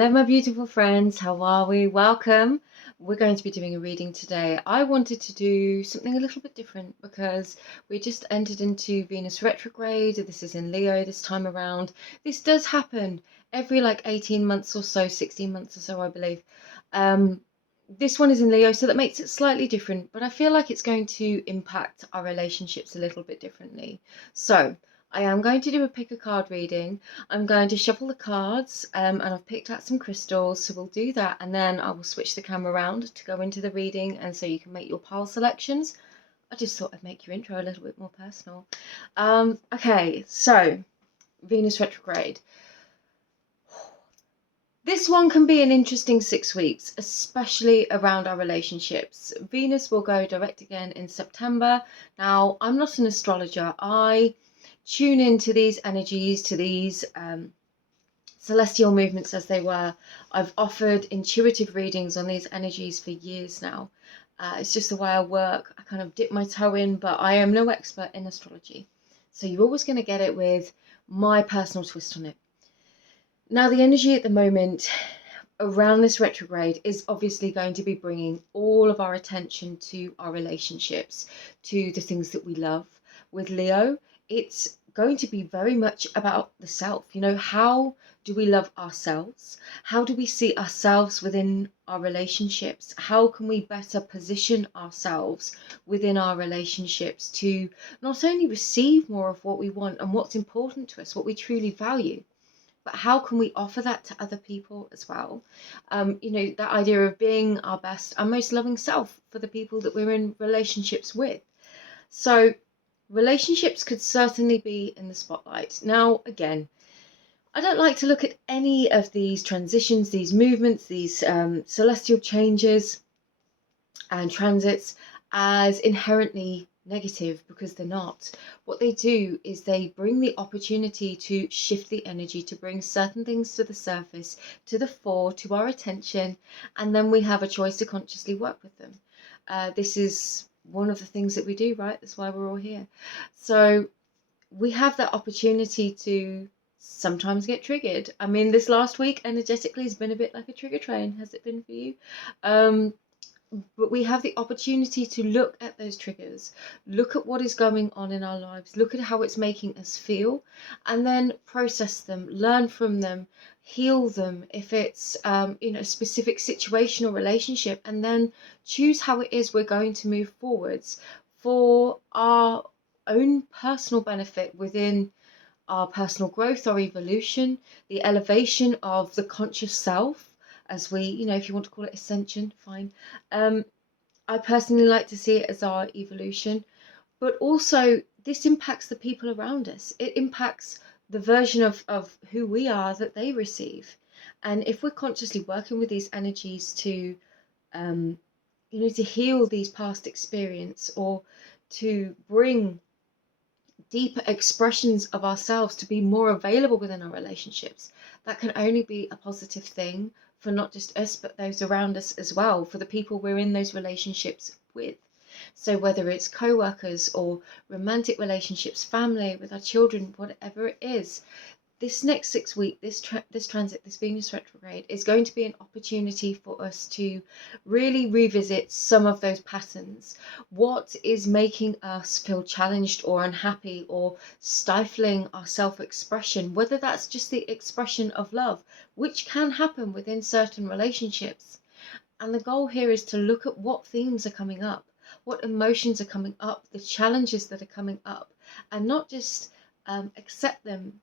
Hello, my beautiful friends. How are we? Welcome. We're going to be doing a reading today. I wanted to do something a little bit different because we just entered into Venus retrograde. This is in Leo this time around. This does happen every 18 months or so, 16 months or so, I believe. This one is in Leo, so that makes it slightly different, but I feel like it's going to impact our relationships a little bit differently. So I am going to do a pick a card reading. I'm going to shuffle the cards, and I've picked out some crystals, so we'll do that, and then I will switch the camera around to go into the reading, and so you can make your pile selections. I just thought I'd make your intro a little bit more personal. Okay, so Venus retrograde. This one can be an interesting 6 weeks, especially around our relationships. Venus will go direct again in September. Now, I'm not an astrologer. I tune into these energies, to these celestial movements as they were. I've offered intuitive readings on these energies for years now. It's just the way I work. I kind of dip my toe in, but I am no expert in astrology. So you're always going to get it with my personal twist on it. Now, the energy at the moment around this retrograde is obviously going to be bringing all of our attention to our relationships, to the things that we love. With Leo, it's going to be very much about the self. How do we love ourselves? How do we see ourselves within our relationships? How can we better position ourselves within our relationships to not only receive more of what we want and what's important to us, what we truly value, but how can we offer that to other people as well? That idea of being our best and most loving self for the people that we're in relationships with. So relationships could certainly be in the spotlight. Now, again, I don't like to look at any of these transitions, these movements, these celestial changes and transits as inherently negative, because they're not. What they do is they bring the opportunity to shift the energy, to bring certain things to the surface, to the fore, to our attention, and then we have a choice to consciously work with them. This is one of the things that we do, right? That's why we're all here. So we have that opportunity to sometimes get triggered. I mean, this last week energetically has been a bit like a trigger train. Has it been for you? But we have the opportunity to look at those triggers, look at what is going on in our lives, look at how it's making us feel, and then process them, learn from them, heal them if it's a specific situation or relationship, and then choose how it is we're going to move forwards for our own personal benefit within our personal growth, our evolution, the elevation of the conscious self, as we, if you want to call it ascension, fine. I personally like to see it as our evolution, but also this impacts the people around us. It impacts the version of who we are that they receive. And if we're consciously working with these energies to, to heal these past experience, or to bring deeper expressions of ourselves to be more available within our relationships, that can only be a positive thing for not just us, but those around us as well, for the people we're in those relationships with. So whether it's co-workers or romantic relationships, family, with our children, whatever it is, this next 6 weeks, this transit, this Venus retrograde, is going to be an opportunity for us to really revisit some of those patterns. What is making us feel challenged or unhappy or stifling our self-expression, whether that's just the expression of love, which can happen within certain relationships. And the goal here is to look at what themes are coming up, what emotions are coming up, the challenges that are coming up, and not just accept them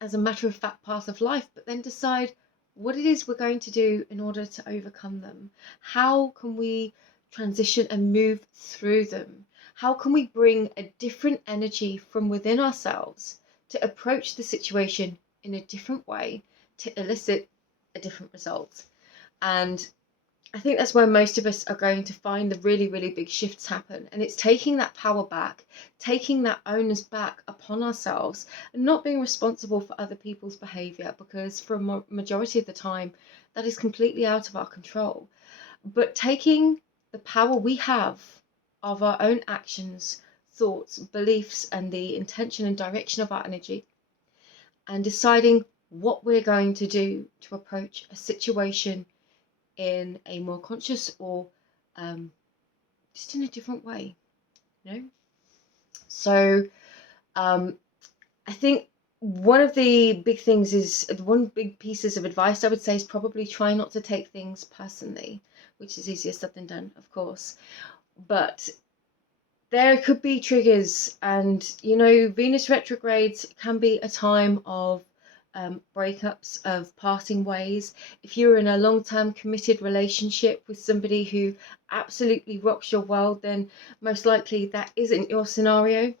as a matter of fact part of life, but then decide what it is we're going to do in order to overcome them. How can we transition and move through them? How can we bring a different energy from within ourselves to approach the situation in a different way to elicit a different result? And I think that's where most of us are going to find the really, really big shifts happen. And it's taking that power back, taking that onus back upon ourselves, and not being responsible for other people's behavior, because for a majority of the time, that is completely out of our control. But taking the power we have of our own actions, thoughts, beliefs, and the intention and direction of our energy, and deciding what we're going to do to approach a situation in a more conscious or just in a different way, you know. So I think one of the big things is, one big pieces of advice I would say is probably try not to take things personally, which is easier said than done, of course. But there could be triggers, and you know, Venus retrogrades can be a time of breakups, of parting ways. If you're in a long-term committed relationship with somebody who absolutely rocks your world, then most likely that isn't your scenario.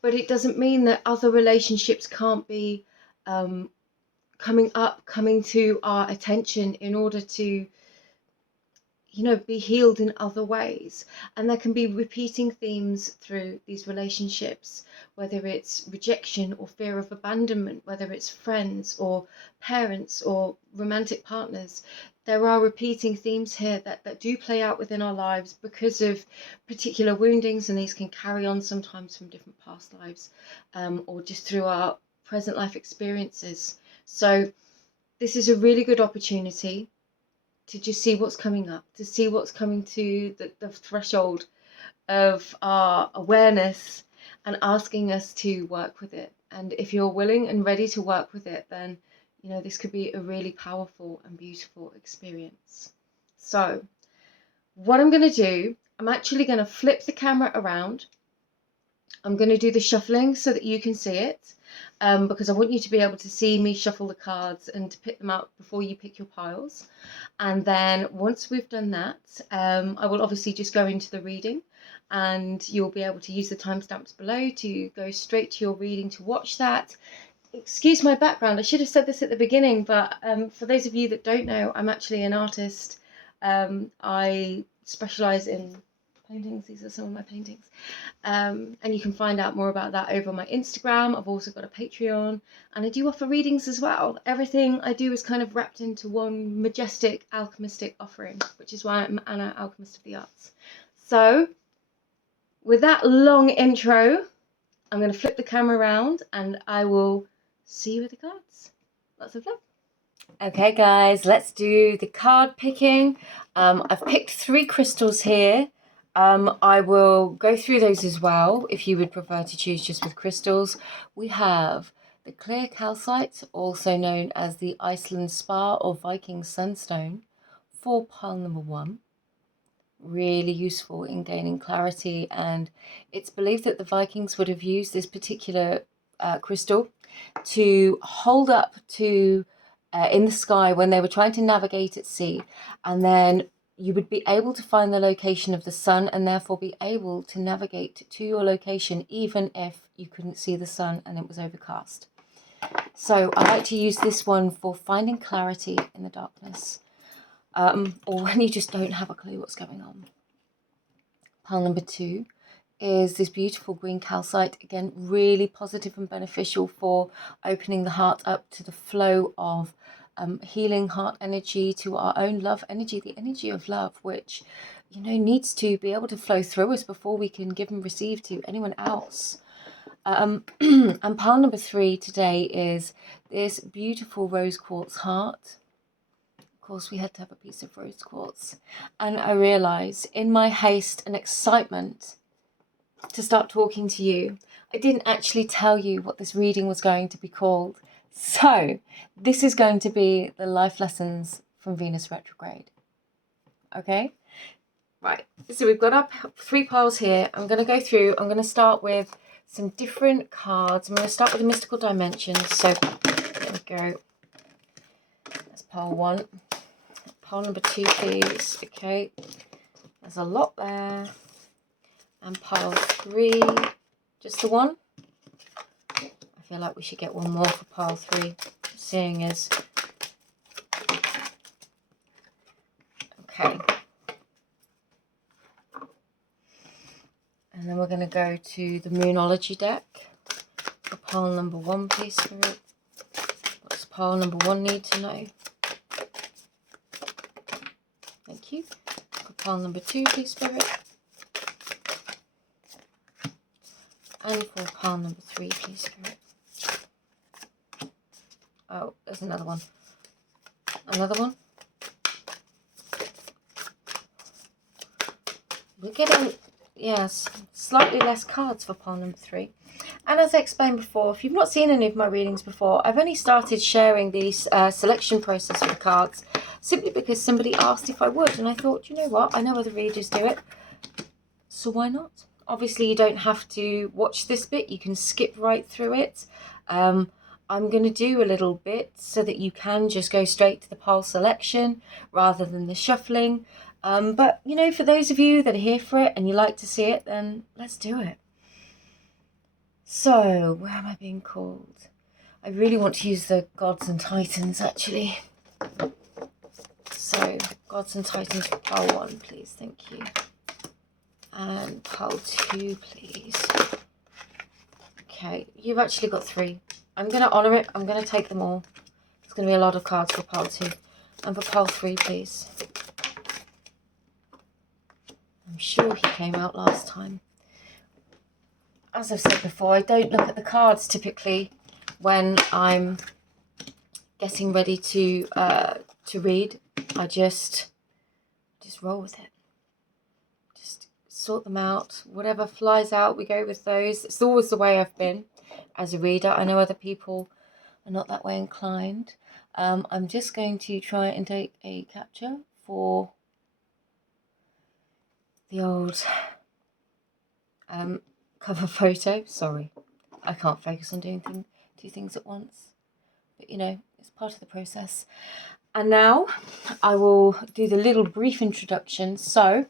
But it doesn't mean that other relationships can't be coming to our attention in order to, you know, be healed in other ways. And there can be repeating themes through these relationships, whether it's rejection or fear of abandonment, whether it's friends or parents or romantic partners. There are repeating themes here that do play out within our lives because of particular woundings, and these can carry on sometimes from different past lives, or just through our present life experiences. So this is a really good opportunity to just see what's coming up, to see what's coming to the threshold of our awareness, and asking us to work with it. And if you're willing and ready to work with it, then, you know, this could be a really powerful and beautiful experience. So what I'm going to do, I'm actually going to flip the camera around. I'm going to do the shuffling so that you can see it, because I want you to be able to see me shuffle the cards and to pick them out before you pick your piles. And then once we've done that, I will obviously just go into the reading, and you'll be able to use the timestamps below to go straight to your reading to watch that. Excuse my background, I should have said this at the beginning, but for those of you that don't know, I'm actually an artist. I specialise in paintings. These are some of my paintings. And you can find out more about that over on my Instagram. I've also got a Patreon, and I do offer readings as well. Everything I do is kind of wrapped into one majestic alchemistic offering, which is why I'm Anna, Alchemist of the Arts. So with that long intro, I'm going to flip the camera around and I will see you with the cards. Lots of love. Okay guys, let's do the card picking. I've picked 3 crystals here. I will go through those as well if you would prefer to choose just with crystals. We have the clear calcite, also known as the Iceland Spar or Viking Sunstone, for pile number 1. Really useful in gaining clarity, and it's believed that the Vikings would have used this particular crystal to hold up to in the sky when they were trying to navigate at sea, and then you would be able to find the location of the sun and therefore be able to navigate to your location even if you couldn't see the sun and it was overcast. So I like to use this one for finding clarity in the darkness, or when you just don't have a clue what's going on. Pile number 2 is this beautiful green calcite. Again, really positive and beneficial for opening the heart up to the flow of healing heart energy, to our own love energy, the energy of love, which, you know, needs to be able to flow through us before we can give and receive to anyone else. And pile number 3 today is this beautiful rose quartz heart. Of course, we had to have a piece of rose quartz, and I realized in my haste and excitement to start talking to you, I didn't actually tell you what this reading was going to be called. So this is going to be the life lessons from Venus retrograde. Okay, right, so we've got up 3 piles here. I'm going to go through, I'm going to start with some different cards. I'm going to start with the mystical dimensions. So there we go, that's pile 1. Pile number 2 please. Okay, there's a lot there. And pile 3, just the one. I feel like we should get one more for pile 3, seeing as. Okay. And then we're going to go to the Moonology deck for pile number 1, please, Spirit. What does pile number 1 need to know? Thank you. For pile number 2, please, Spirit. And for pile number 3, please, Spirit. Oh, there's another one. Another one. We're getting, yes, slightly less cards for pile number 3. And as I explained before, if you've not seen any of my readings before, I've only started sharing the selection process for the cards simply because somebody asked if I would. And I thought, you know what, I know other readers do it, so why not? Obviously, you don't have to watch this bit. You can skip right through it. I'm going to do a little bit so that you can just go straight to the pile selection rather than the shuffling. But, you know, for those of you that are here for it and you like to see it, then let's do it. So, where am I being called? I really want to use the Gods and Titans, actually. So, Gods and Titans for pile 1, please. Thank you. And pile 2, please. Okay, you've actually got 3. I'm going to honour it. I'm going to take them all. It's going to be a lot of cards for pile 2. And for pile 3, please. I'm sure he came out last time. As I've said before, I don't look at the cards typically when I'm getting ready to read. I just roll with it. Just sort them out. Whatever flies out, we go with those. It's always the way I've been as a reader. I know other people are not that way inclined. I'm just going to try and take a capture for the old cover photo. Sorry, I can't focus on doing two things at once, but you know, it's part of the process. And now I will do the little brief introduction. So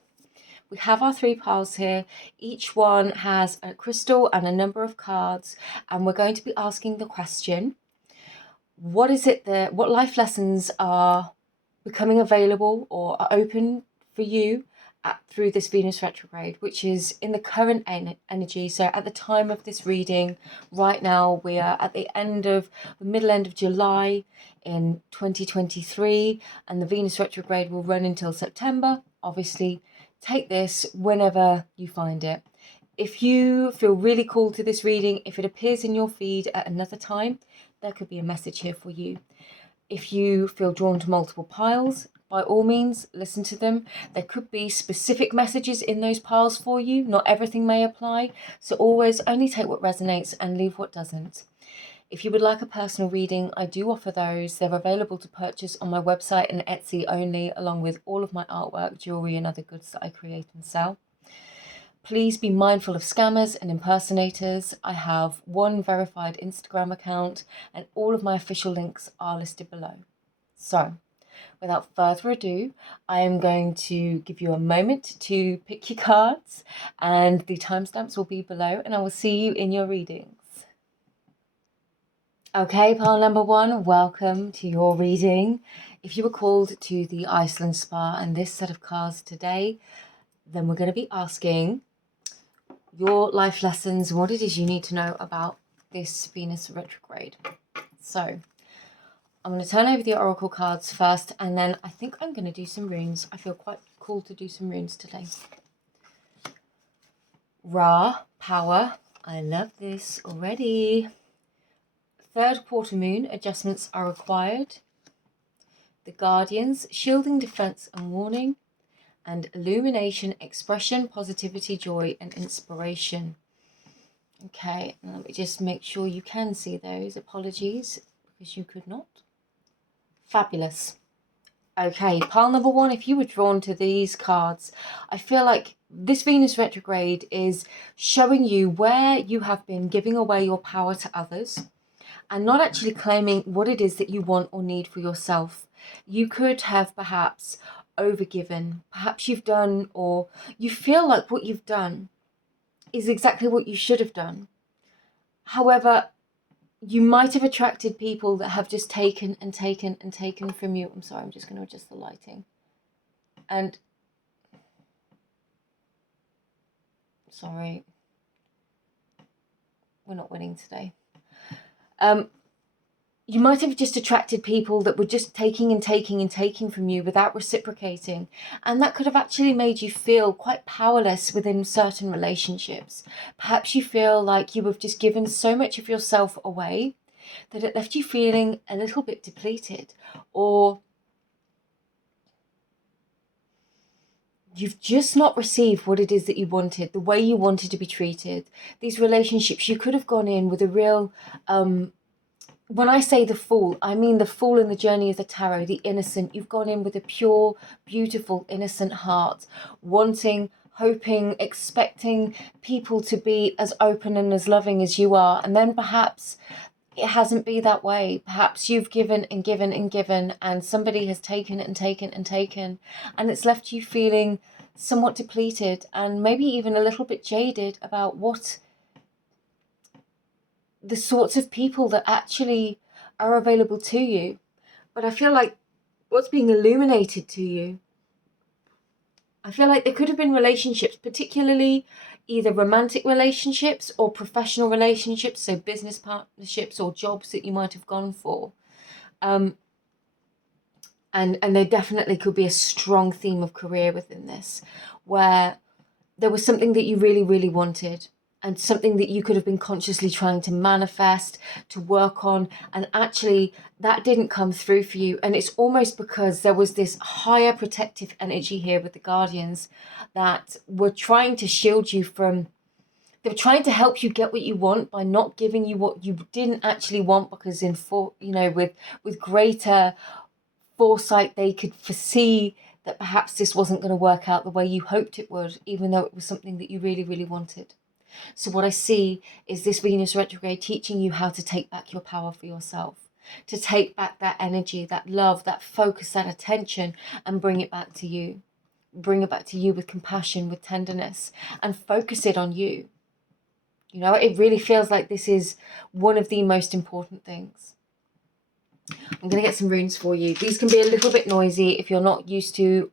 we have our 3 piles here. Each one has a crystal and a number of cards, and we're going to be asking the question, what is it that, what life lessons are becoming available or are open for you through this Venus retrograde, which is in the current energy. So at the time of this reading, right now we are at the middle end of July in 2023, and the Venus retrograde will run until September. Obviously, take this whenever you find it. If you feel really called to this reading, if it appears in your feed at another time, there could be a message here for you. If you feel drawn to multiple piles, by all means, listen to them. There could be specific messages in those piles for you. Not everything may apply. So always only take what resonates and leave what doesn't. If you would like a personal reading, I do offer those. They're available to purchase on my website and Etsy only, along with all of my artwork, jewellery and other goods that I create and sell. Please be mindful of scammers and impersonators. I have one verified Instagram account and all of my official links are listed below. So, without further ado, I am going to give you a moment to pick your cards, and the timestamps will be below, and I will see you in your readings. Okay, pile number 1, welcome to your reading. If you were called to the Iceland Spa and this set of cards today, then we're going to be asking your life lessons, what it is you need to know about this Venus retrograde. So I'm going to turn over the oracle cards first, and then I think I'm going to do some runes. I feel quite cool to do some runes today. Ra, power. I love this already. 3rd quarter moon, adjustments are required. The Guardians, shielding, defense and warning. And illumination, expression, positivity, joy and inspiration. Okay, let me just make sure you can see those. Apologies, because you could not. Fabulous. Okay, pile number 1, if you were drawn to these cards, I feel like this Venus retrograde is showing you where you have been giving away your power to others and not actually claiming what it is that you want or need for yourself. You could have perhaps overgiven. Perhaps you've done, or you feel like what you've done is exactly what you should have done. However, you might have attracted people that have just taken and taken and taken from you. I'm sorry, I'm just going to adjust the lighting. And sorry, we're not winning today. You might have just attracted people that were just taking and taking and taking from you without reciprocating. And that could have actually made you feel quite powerless within certain relationships. Perhaps you feel like you have just given so much of yourself away that it left you feeling a little bit depleted, or you've just not received what it is that you wanted, the way you wanted to be treated. These relationships, you could have gone in with a real, when I say the Fool, I mean the Fool in the journey of the tarot, the innocent. You've gone in with a pure, beautiful, innocent heart, wanting, hoping, expecting people to be as open and as loving as you are. And then perhaps it hasn't been that way. Perhaps you've given and given and given, and somebody has taken and taken and taken, and it's left you feeling somewhat depleted and maybe even a little bit jaded about what the sorts of people that actually are available to you. But I feel like what's being illuminated to you, I feel like there could have been relationships, particularly either romantic relationships or professional relationships, so business partnerships or jobs that you might have gone for. And there definitely could be a strong theme of career within this, where there was something that you really, really wanted, and something that you could have been consciously trying to manifest, to work on, and actually that didn't come through for you. And it's almost because there was this higher protective energy here with the guardians that were trying to shield you from, they were trying to help you get what you want by not giving you what you didn't actually want, because with greater foresight they could foresee that perhaps this wasn't going to work out the way you hoped it would, even though it was something that you really, really wanted. So what I see is this Venus retrograde teaching you how to take back your power for yourself, to take back that energy, that love, that focus, that attention, and bring it back to you. Bring it back to you with compassion, with tenderness, and focus it on you. You know, it really feels like this is one of the most important things. I'm going to get some runes for you. These can be a little bit noisy if you're not used to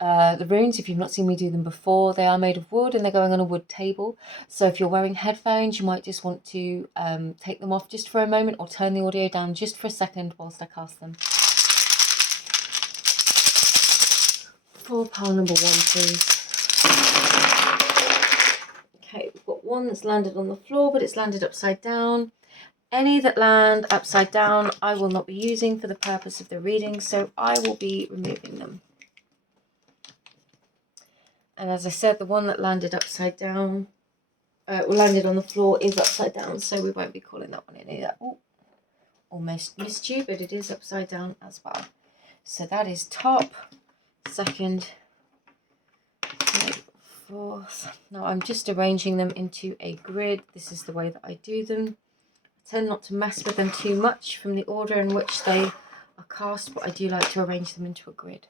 the runes. If you've not seen me do them before, they are made of wood and they're going on a wood table. So if you're wearing headphones, you might just want to take them off just for a moment, or turn the audio down just for a second whilst I cast them. For pile number 1, please. Okay, we've got one that's landed on the floor, but it's landed upside down. Any that land upside down, I will not be using for the purpose of the reading, so I will be removing them. And as I said, the one that landed upside down, landed on the floor, is upside down, so we won't be calling that one in either. Oh, almost missed you, but it is upside down as well. So that is top, second, third, fourth. Now I'm just arranging them into a grid. This is the way that I do them. I tend not to mess with them too much from the order in which they are cast, but I do like to arrange them into a grid.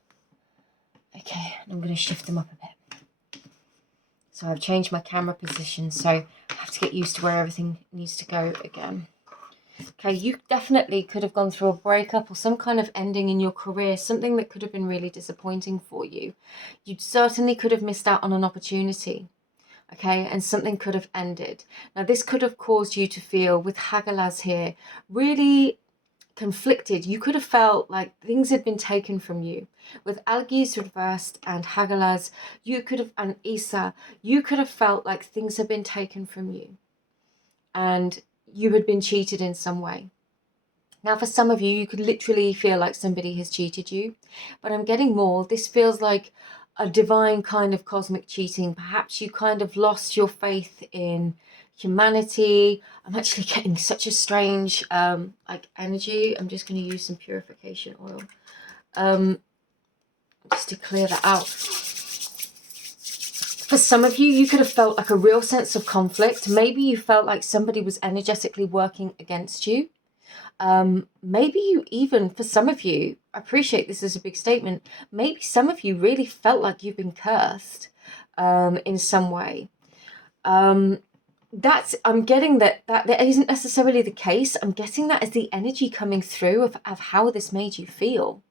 Okay, and I'm going to shift them up a bit. So I've changed my camera position, so I have to get used to where everything needs to go again. Okay, you definitely could have gone through a breakup or some kind of ending in your career, something that could have been really disappointing for you. You certainly could have missed out on an opportunity, okay, and something could have ended. Now, this could have caused you to feel, with Hagalaz here, really conflicted. You could have felt like things had been taken from you. With Algiz reversed and Hagalaz, you could have, and Isa, you could have felt like things had been taken from you and you had been cheated in some way. Now, for some of you, you could literally feel like somebody has cheated you, but I'm getting more. This feels like a divine kind of cosmic cheating. Perhaps you kind of lost your faith in humanity. I'm actually getting such a strange like energy. I'm just going to use some purification oil just to clear that out. For some of you, you could have felt like a real sense of conflict. Maybe you felt like somebody was energetically working against you. Maybe you even, for some of you, I appreciate this is a big statement, maybe some of you really felt like you've been cursed in some way. I'm getting that isn't necessarily the case. I'm getting that as the energy coming through of how this made you feel.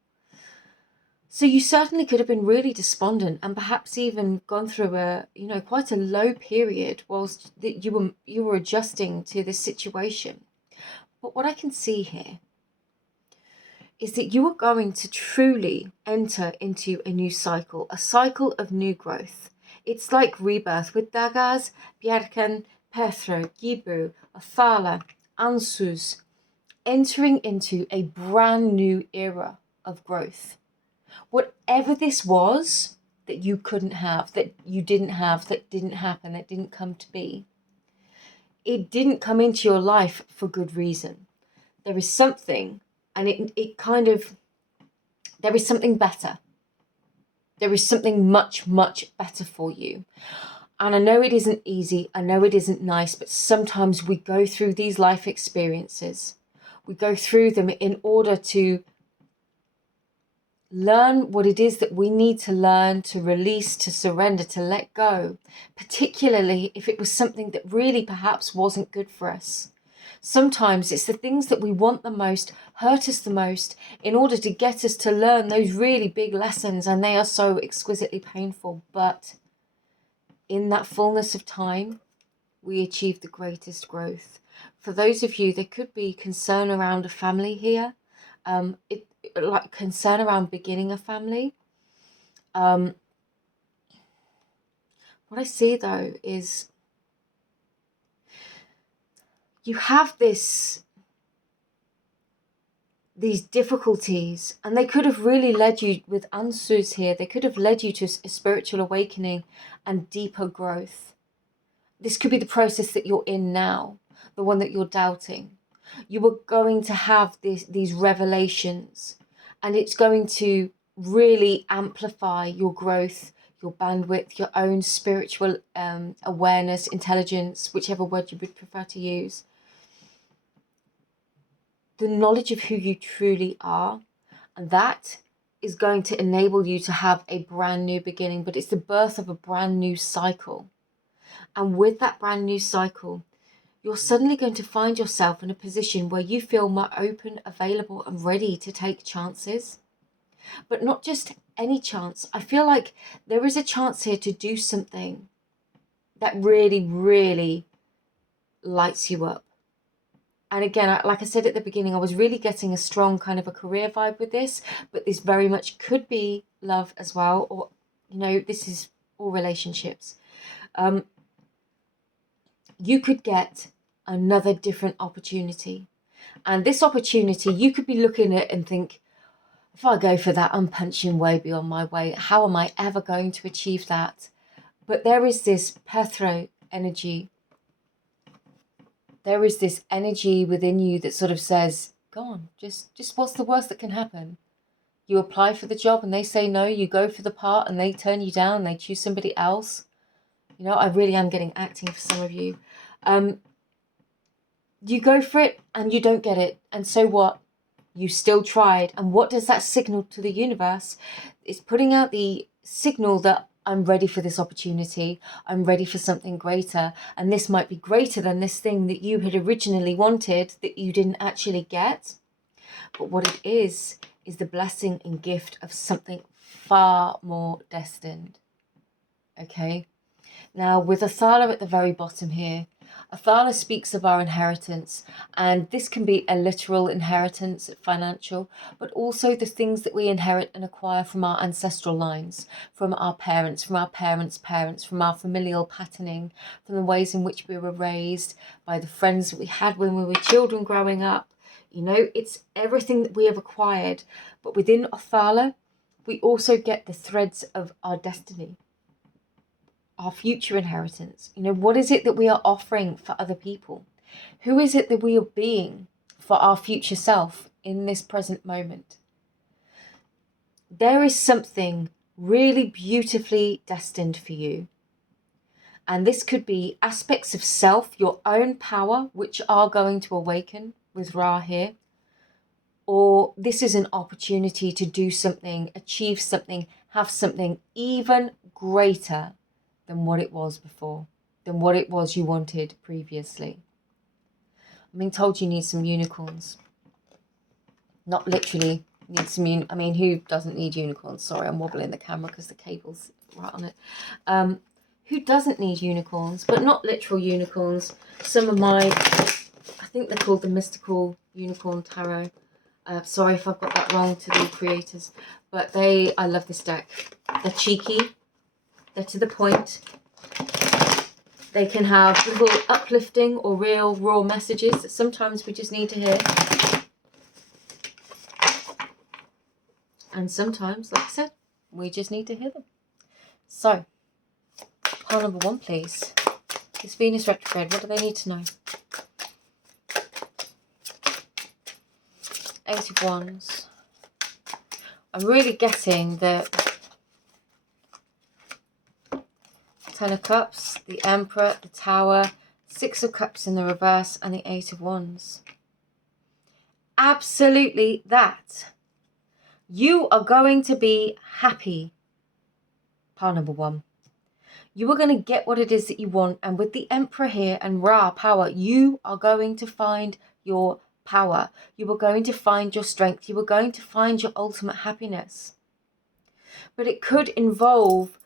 So you certainly could have been really despondent and perhaps even gone through a, quite a low period whilst you were adjusting to this situation. But what I can see here is that you are going to truly enter into a new cycle, a cycle of new growth. It's like rebirth with Dagaz, Bjerkan, Pethro, Gibru, Athala, answers, entering into a brand new era of growth. Whatever this was that you couldn't have, that you didn't have, that didn't happen, that didn't come to be, it didn't come into your life for good reason. There is something, and it kind of, there is something better. There is something much, much better for you. And I know it isn't easy, I know it isn't nice, but sometimes we go through these life experiences. We go through them in order to learn what it is that we need to learn, to release, to surrender, to let go, particularly if it was something that really perhaps wasn't good for us. Sometimes it's the things that we want the most, hurt us the most, in order to get us to learn those really big lessons, and they are so exquisitely painful. But in that fullness of time, we achieve the greatest growth. For those of you, there could be concern around a family here, like concern around beginning a family. What I see though is you have these difficulties, and they could have really led you, with answers here, they could have led you to a spiritual awakening and deeper growth. This could be the process that you're in now, the one that you're doubting. You are going to have these revelations, and it's going to really amplify your growth, your bandwidth, your own spiritual awareness, intelligence, whichever word you would prefer to use. The knowledge of who you truly are, and that is going to enable you to have a brand new beginning, but it's the birth of a brand new cycle. And with that brand new cycle, you're suddenly going to find yourself in a position where you feel more open, available, and ready to take chances. But not just any chance. I feel like there is a chance here to do something that really, really lights you up. And again, like I said at the beginning, I was really getting a strong kind of a career vibe with this, but this very much could be love as well, or, you know, this is all relationships. You could get another different opportunity. And this opportunity, you could be looking at and think, if I go for that, I'm punching way beyond my weight. How am I ever going to achieve that? But there is this Pethro energy. There is this energy within you that sort of says, go on, just what's the worst that can happen? You apply for the job and they say no, you go for the part and they turn you down, they choose somebody else. You know, I really am getting acting for some of you. You go for it and you don't get it. And so what? You still tried. And what does that signal to the universe? It's putting out the signal that I'm ready for this opportunity. I'm ready for something greater. And this might be greater than this thing that you had originally wanted that you didn't actually get. But what it is the blessing and gift of something far more destined. Okay? Now, with Athala at the very bottom here, Athala speaks of our inheritance, and this can be a literal inheritance, financial, but also the things that we inherit and acquire from our ancestral lines, from our parents' parents, from our familial patterning, from the ways in which we were raised, by the friends that we had when we were children growing up. You know, it's everything that we have acquired. But within Athala, we also get the threads of our destiny, our future inheritance. You know, what is it that we are offering for other people? Who is it that we are being for our future self in this present moment? There is something really beautifully destined for you. And this could be aspects of self, your own power, which are going to awaken with Ra here. Or this is an opportunity to do something, achieve something, have something even greater than what it was before, than what it was you wanted previously. I'm being told you need some unicorns. Not literally need some I mean, who doesn't need unicorns? Sorry, I'm wobbling the camera because the cable's right on it. Who doesn't need unicorns? But not literal unicorns. Some of my, I think they're called the Mystical Unicorn Tarot. Sorry if I've got that wrong to the creators. But I love this deck. They're cheeky. They're to the point. They can have little uplifting or real raw messages that sometimes we just need to hear. And sometimes, like I said, we just need to hear them. So, pile number 1, please. This Venus retrograde, what do they need to know? Eight of Wands. I'm really getting that 10 of Cups, the Emperor, the Tower, 6 of Cups in the reverse, and the 8 of Wands. Absolutely that. You are going to be happy. Pile number 1. You are going to get what it is that you want. And with the Emperor here and Ra, power, you are going to find your power. You are going to find your strength. You are going to find your ultimate happiness. But it could involve,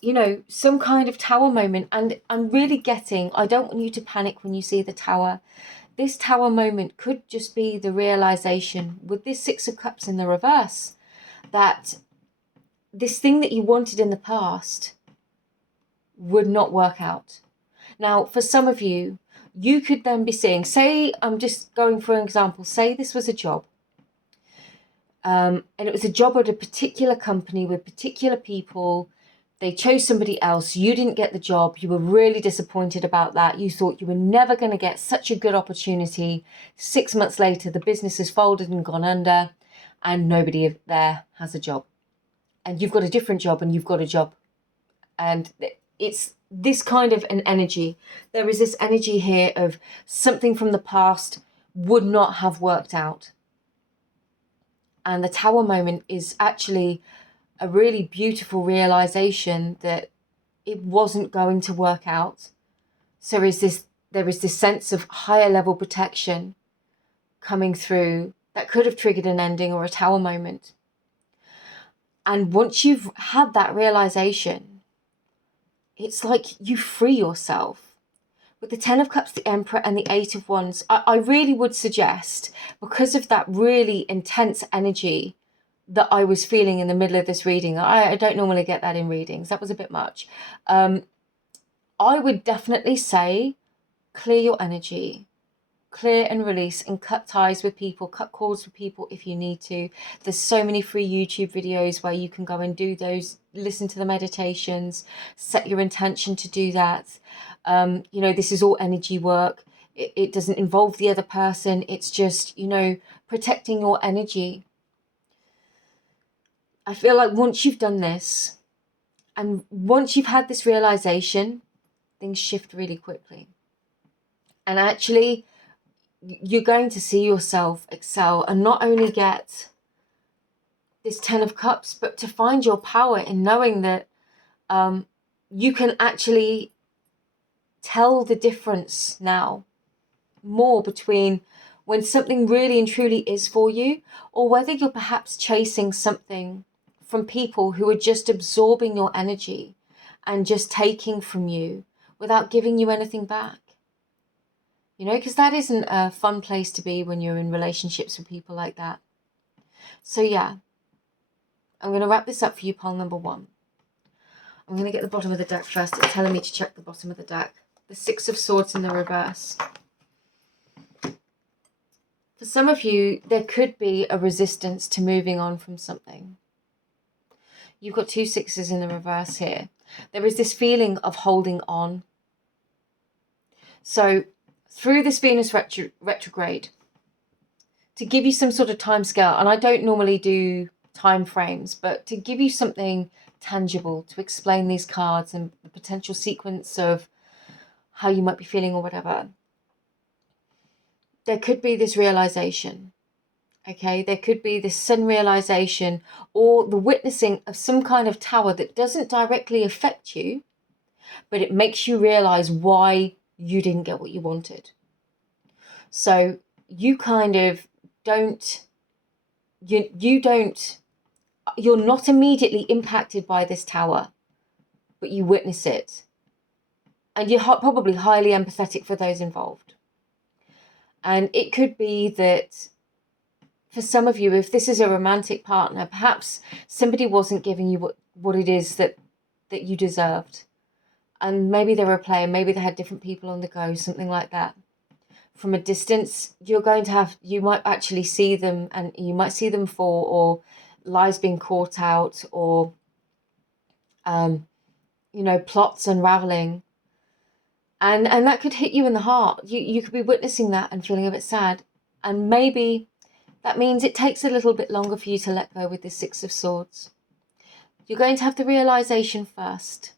you know, some kind of Tower moment. And I'm really getting, I don't want you to panic when you see the Tower. This Tower moment could just be the realization with this 6 of Cups in the reverse that this thing that you wanted in the past would not work out. Now, for some of you, you could then be seeing, say, I'm just going for an example, say this was a job. And it was a job at a particular company with particular people. They chose somebody else. You didn't get the job. You were really disappointed about that. You thought you were never going to get such a good opportunity. 6 months later, the business has folded and gone under, and nobody there has a job. And you've got a different job, and you've got a job. And it's this kind of an energy. There is this energy here of something from the past would not have worked out. And the Tower moment is actually a really beautiful realization that it wasn't going to work out. So there is this sense of higher level protection coming through that could have triggered an ending or a Tower moment. And once you've had that realization, it's like you free yourself. With the 10 of Cups, the Emperor, and the 8 of Wands, I really would suggest, because of that really intense energy that I was feeling in the middle of this reading, I don't normally get that in readings, that was a bit much. I would definitely say clear your energy. Clear and release and cut ties with people, cut cords with people if you need to. There's so many free YouTube videos where you can go and do those, listen to the meditations, set your intention to do that. You know, this is all energy work. It doesn't involve the other person. It's just, you know, protecting your energy. I feel like once you've done this and once you've had this realization, things shift really quickly. And actually, you're going to see yourself excel and not only get this 10 of Cups, but to find your power in knowing that you can actually tell the difference now more between when something really and truly is for you, or whether you're perhaps chasing something from people who are just absorbing your energy and just taking from you without giving you anything back. You know, because that isn't a fun place to be when you're in relationships with people like that. So yeah, I'm going to wrap this up for you, pile number 1. I'm going to get the bottom of the deck first. It's telling me to check the bottom of the deck. The 6 of Swords in the reverse. For some of you, there could be a resistance to moving on from something. You've got 2 sixes in the reverse here. There is this feeling of holding on. So through this Venus retrograde, to give you some sort of time scale, and I don't normally do time frames, but to give you something tangible to explain these cards and the potential sequence of how you might be feeling or whatever, there could be this realization, okay? There could be this sudden realization or the witnessing of some kind of Tower that doesn't directly affect you, but it makes you realize why you didn't get what you wanted. So you kind of don't, you're not immediately impacted by this Tower, but you witness it. And you're probably highly empathetic for those involved. And it could be that for some of you, if this is a romantic partner, perhaps somebody wasn't giving you what it is that you deserved. and maybe they were playing, maybe they had different people on the go, something like that. From a distance, you might actually see them, and you might see them fall, or lies being caught out, or plots unraveling, and that could hit you in the heart. You could be witnessing that and feeling a bit sad, and maybe that means it takes a little bit longer for you to let go with the Six of Swords. You're going to have the realization first.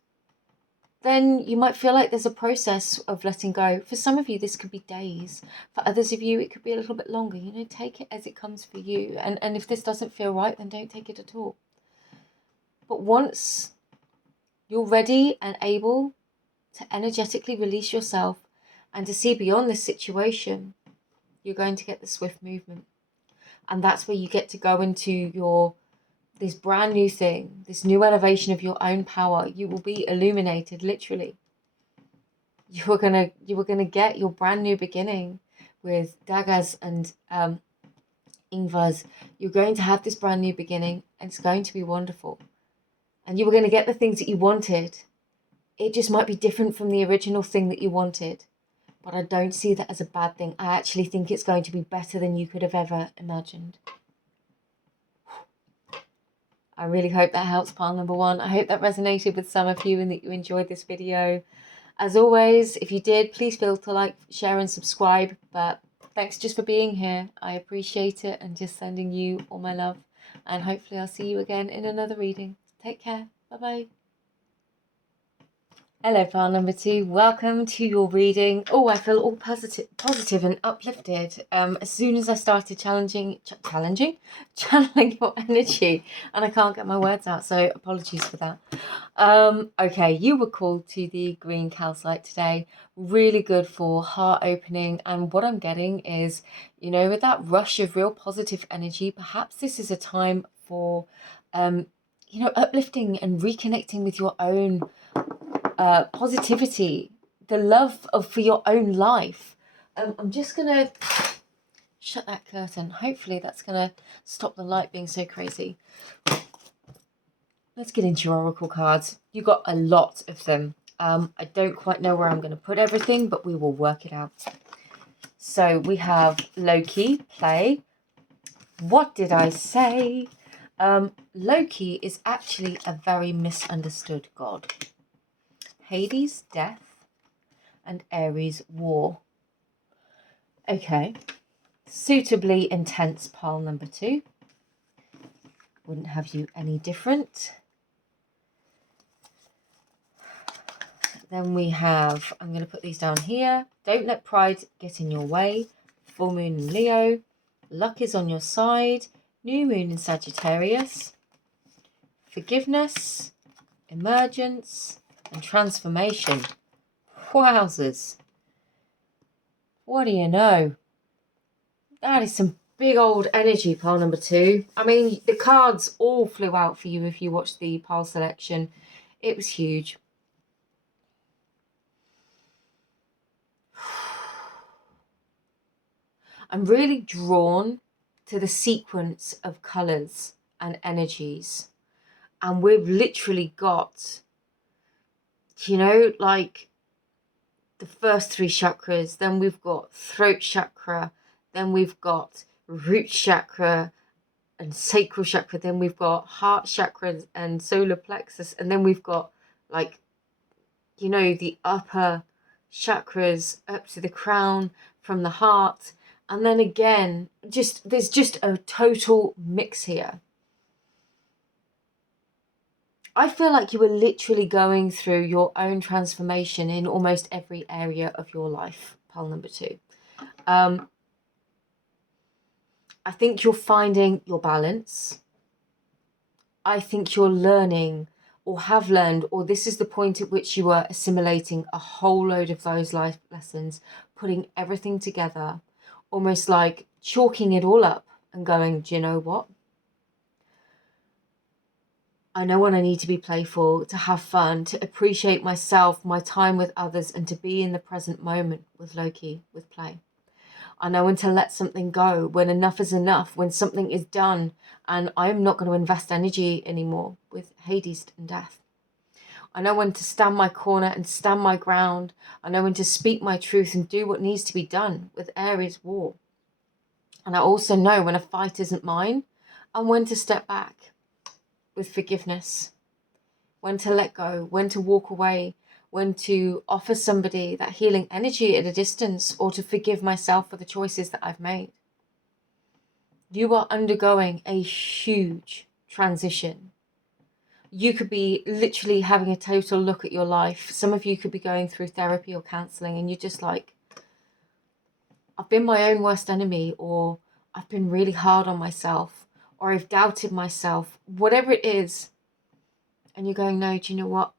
Then you might feel like there's a process of letting go. For some of you, this could be days. For others of you, it could be a little bit longer. Take it as it comes for you. And if this doesn't feel right, then don't take it at all. But once you're ready and able to energetically release yourself and to see beyond this situation, you're going to get the swift movement. And that's where you get to go into this brand new thing, this new elevation of your own power. You will be illuminated, literally. You are gonna get your brand new beginning with daggers and ingvas. You're going to have this brand new beginning, and it's going to be wonderful. And you were going to get the things that you wanted. It just might be different from the original thing that you wanted. But I don't see that as a bad thing. I actually think it's going to be better than you could have ever imagined. I really hope that helps, pile number one. I hope that resonated with some of you and that you enjoyed this video. As always, if you did, please feel to like, share and subscribe. But thanks just for being here. I appreciate it, and just sending you all my love. And hopefully I'll see you again in another reading. Take care. Bye-bye. Hello, pile number two. Welcome to your reading. Oh, I feel all positive and uplifted. As soon as I started channeling your energy, and I can't get my words out, so apologies for that. Okay, you were called to the green calcite today. Really good for heart opening, and what I'm getting is, with that rush of real positive energy, perhaps this is a time for, uplifting and reconnecting with your own positivity, the love for your own life. I'm just gonna shut that curtain. Hopefully that's gonna stop the light being so crazy. Let's get into your oracle cards. You got a lot of them. I don't quite know where I'm going to put everything, but we will work it out. So we have Loki, play. What did I say? Loki is actually a very misunderstood god. Hades, death, and Aries, war. Okay, suitably intense, pile number two. Wouldn't have you any different. Then we have, I'm going to put these down here. Don't let pride get in your way. Full moon in Leo. Luck is on your side. New moon in Sagittarius. Forgiveness, emergence, and transformation. Wowzers. What do you know? That is some big old energy, pile number two. I mean, the cards all flew out for you if you watched the pile selection. It was huge. I'm really drawn to the sequence of colours and energies. And we've literally got, like the first three chakras. Then we've got throat chakra. Then we've got root chakra and sacral chakra. Then we've got heart chakra and solar plexus. And then we've got, like, the upper chakras up to the crown from the heart. And then again, there's just a total mix here. I feel like you were literally going through your own transformation in almost every area of your life, pile number two. I think you're finding your balance. I think you're learning, or have learned, or this is the point at which you are assimilating a whole load of those life lessons, putting everything together, almost like chalking it all up and going, do you know what? I know when I need to be playful, to have fun, to appreciate myself, my time with others, and to be in the present moment with Loki, with play. I know when to let something go, when enough is enough, when something is done, and I'm not going to invest energy anymore with Hades and death. I know when to stand my corner and stand my ground. I know when to speak my truth and do what needs to be done with Aries war. And I also know when a fight isn't mine and when to step back with forgiveness, when to let go, when to walk away, when to offer somebody that healing energy at a distance, or to forgive myself for the choices that I've made. You are undergoing a huge transition. You could be literally having a total look at your life. Some of you could be going through therapy or counselling and you're just like, I've been my own worst enemy, or I've been really hard on myself, or I've doubted myself, whatever it is. And you're going, no, do you know what?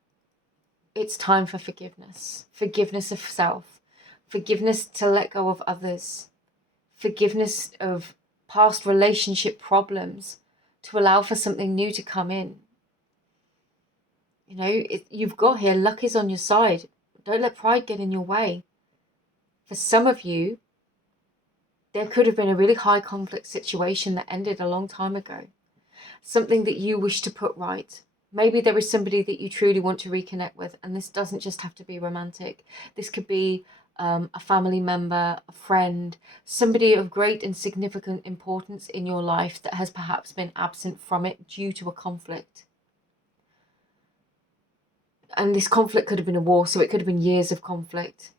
It's time for forgiveness. Forgiveness of self. Forgiveness to let go of others. Forgiveness of past relationship problems to allow for something new to come in. You know, you've got here, luck is on your side. Don't let pride get in your way. For some of you, there could have been a really high conflict situation that ended a long time ago. Something that you wish to put right. Maybe there is somebody that you truly want to reconnect with, and this doesn't just have to be romantic. This could be a family member, a friend, somebody of great and significant importance in your life that has perhaps been absent from it due to a conflict. And this conflict could have been a war, so it could have been years of conflict.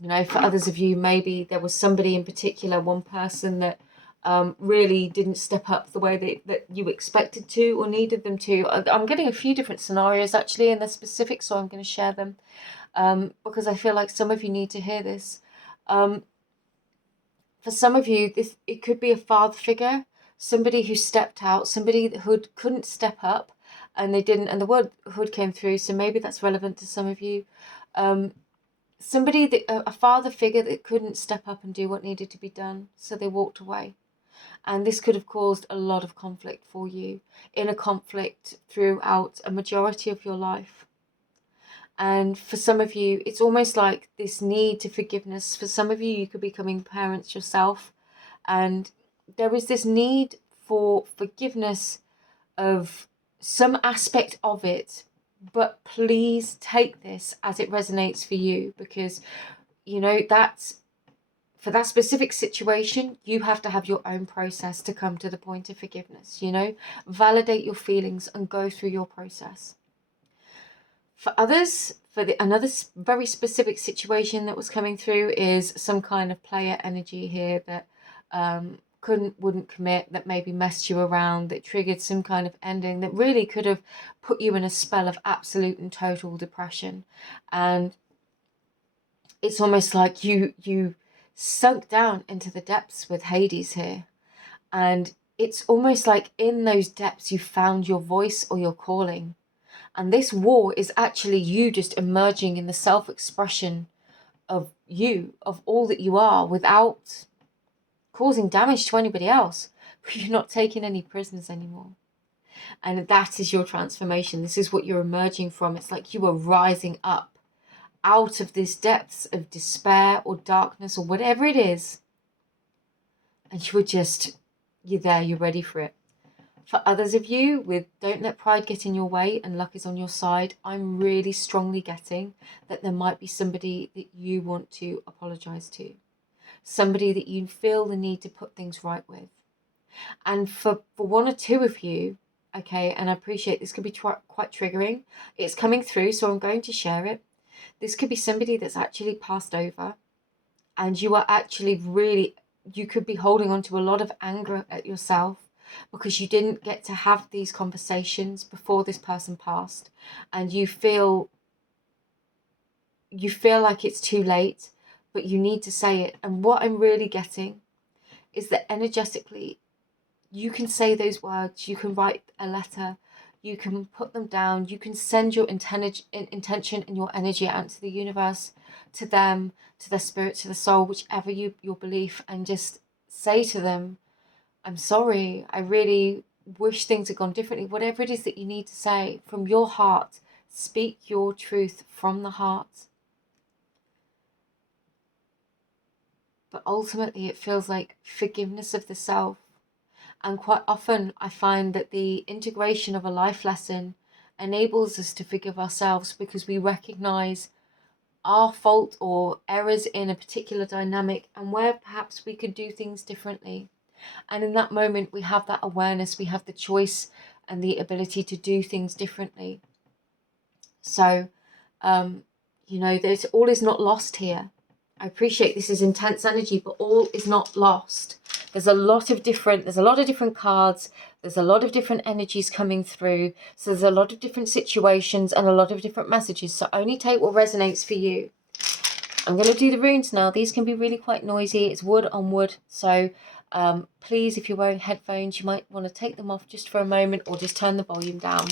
You know, for others of you, maybe there was somebody in particular, one person that really didn't step up the way that you expected to or needed them to. I'm getting a few different scenarios actually, and they're specific, so I'm going to share them because I feel like some of you need to hear this. For some of you, it could be a father figure, somebody who stepped out, somebody who couldn't step up, and they didn't, and the word hood came through, so maybe that's relevant to some of you. Somebody that a father figure that couldn't step up and do what needed to be done, so they walked away. And this could have caused a lot of conflict for you, inner conflict throughout a majority of your life. And for some of you, it's almost like this need to forgiveness. For some of you, you could be becoming parents yourself, and there is this need for forgiveness of some aspect of it. But please take this as it resonates for you, because you know that's for that specific situation, you have to have your own process to come to the point of forgiveness. You know, validate your feelings and go through your process. For others, another very specific situation that was coming through is some kind of player energy here that wouldn't commit, that maybe messed you around, that triggered some kind of ending that really could have put you in a spell of absolute and total depression. And it's almost like you sunk down into the depths with Hades here. And it's almost like in those depths you found your voice or your calling. And this war is actually you just emerging in the self-expression of you, of all that you are, without causing damage to anybody else. But you're not taking any prisoners anymore. And that is your transformation. This is what you're emerging from. It's like you are rising up out of these depths of despair or darkness or whatever it is. And you're there, you're ready for it. For others of you with don't let pride get in your way and luck is on your side, I'm really strongly getting that there might be somebody that you want to apologize to. Somebody that you feel the need to put things right with. And for one or two of you, okay, and I appreciate this could be quite triggering. It's coming through, so I'm going to share it. This could be somebody that's actually passed over, and you are actually you could be holding on to a lot of anger at yourself because you didn't get to have these conversations before this person passed, and you feel like it's too late, but you need to say it. And what I'm really getting is that energetically, you can say those words, you can write a letter, you can put them down, you can send your intention and your energy out into the universe, to them, to their spirit, to the soul, whichever your belief, and just say to them, I'm sorry, I really wish things had gone differently. Whatever it is that you need to say from your heart, speak your truth from the heart. But ultimately it feels like forgiveness of the self. And quite often I find that the integration of a life lesson enables us to forgive ourselves because we recognize our fault or errors in a particular dynamic and where perhaps we could do things differently. And in that moment, we have that awareness, we have the choice and the ability to do things differently. So, you know, there's all is not lost here. I appreciate this is intense energy, but all is not lost. There's a lot of different cards. There's a lot of different energies coming through. So there's a lot of different situations and a lot of different messages. So only take what resonates for you. I'm going to do the runes now. These can be really quite noisy. It's wood on wood. So please, if you're wearing headphones, you might want to take them off just for a moment or just turn the volume down.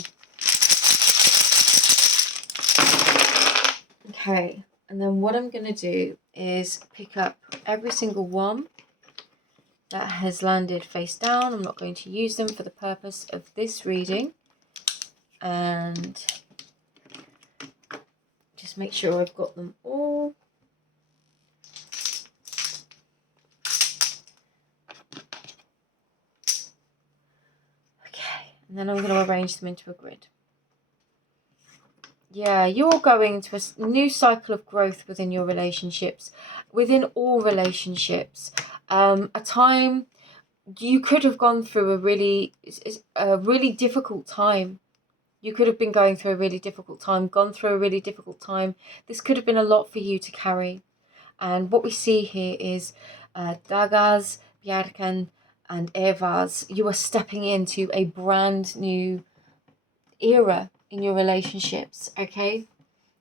Okay, and then what I'm going to do is pick up every single one that has landed face down. I'm not going to use them for the purpose of this reading. And just make sure I've got them all. Okay, and then I'm going to arrange them into a grid. Yeah, you're going to a new cycle of growth within your relationships, within all relationships. A time you could have gone through a really difficult time. You could have been going through a really difficult time, gone through a really difficult time. This could have been a lot for you to carry. And what we see here is Dagas, Bjarkan, and Evas. You are stepping into a brand new era in your relationships, okay?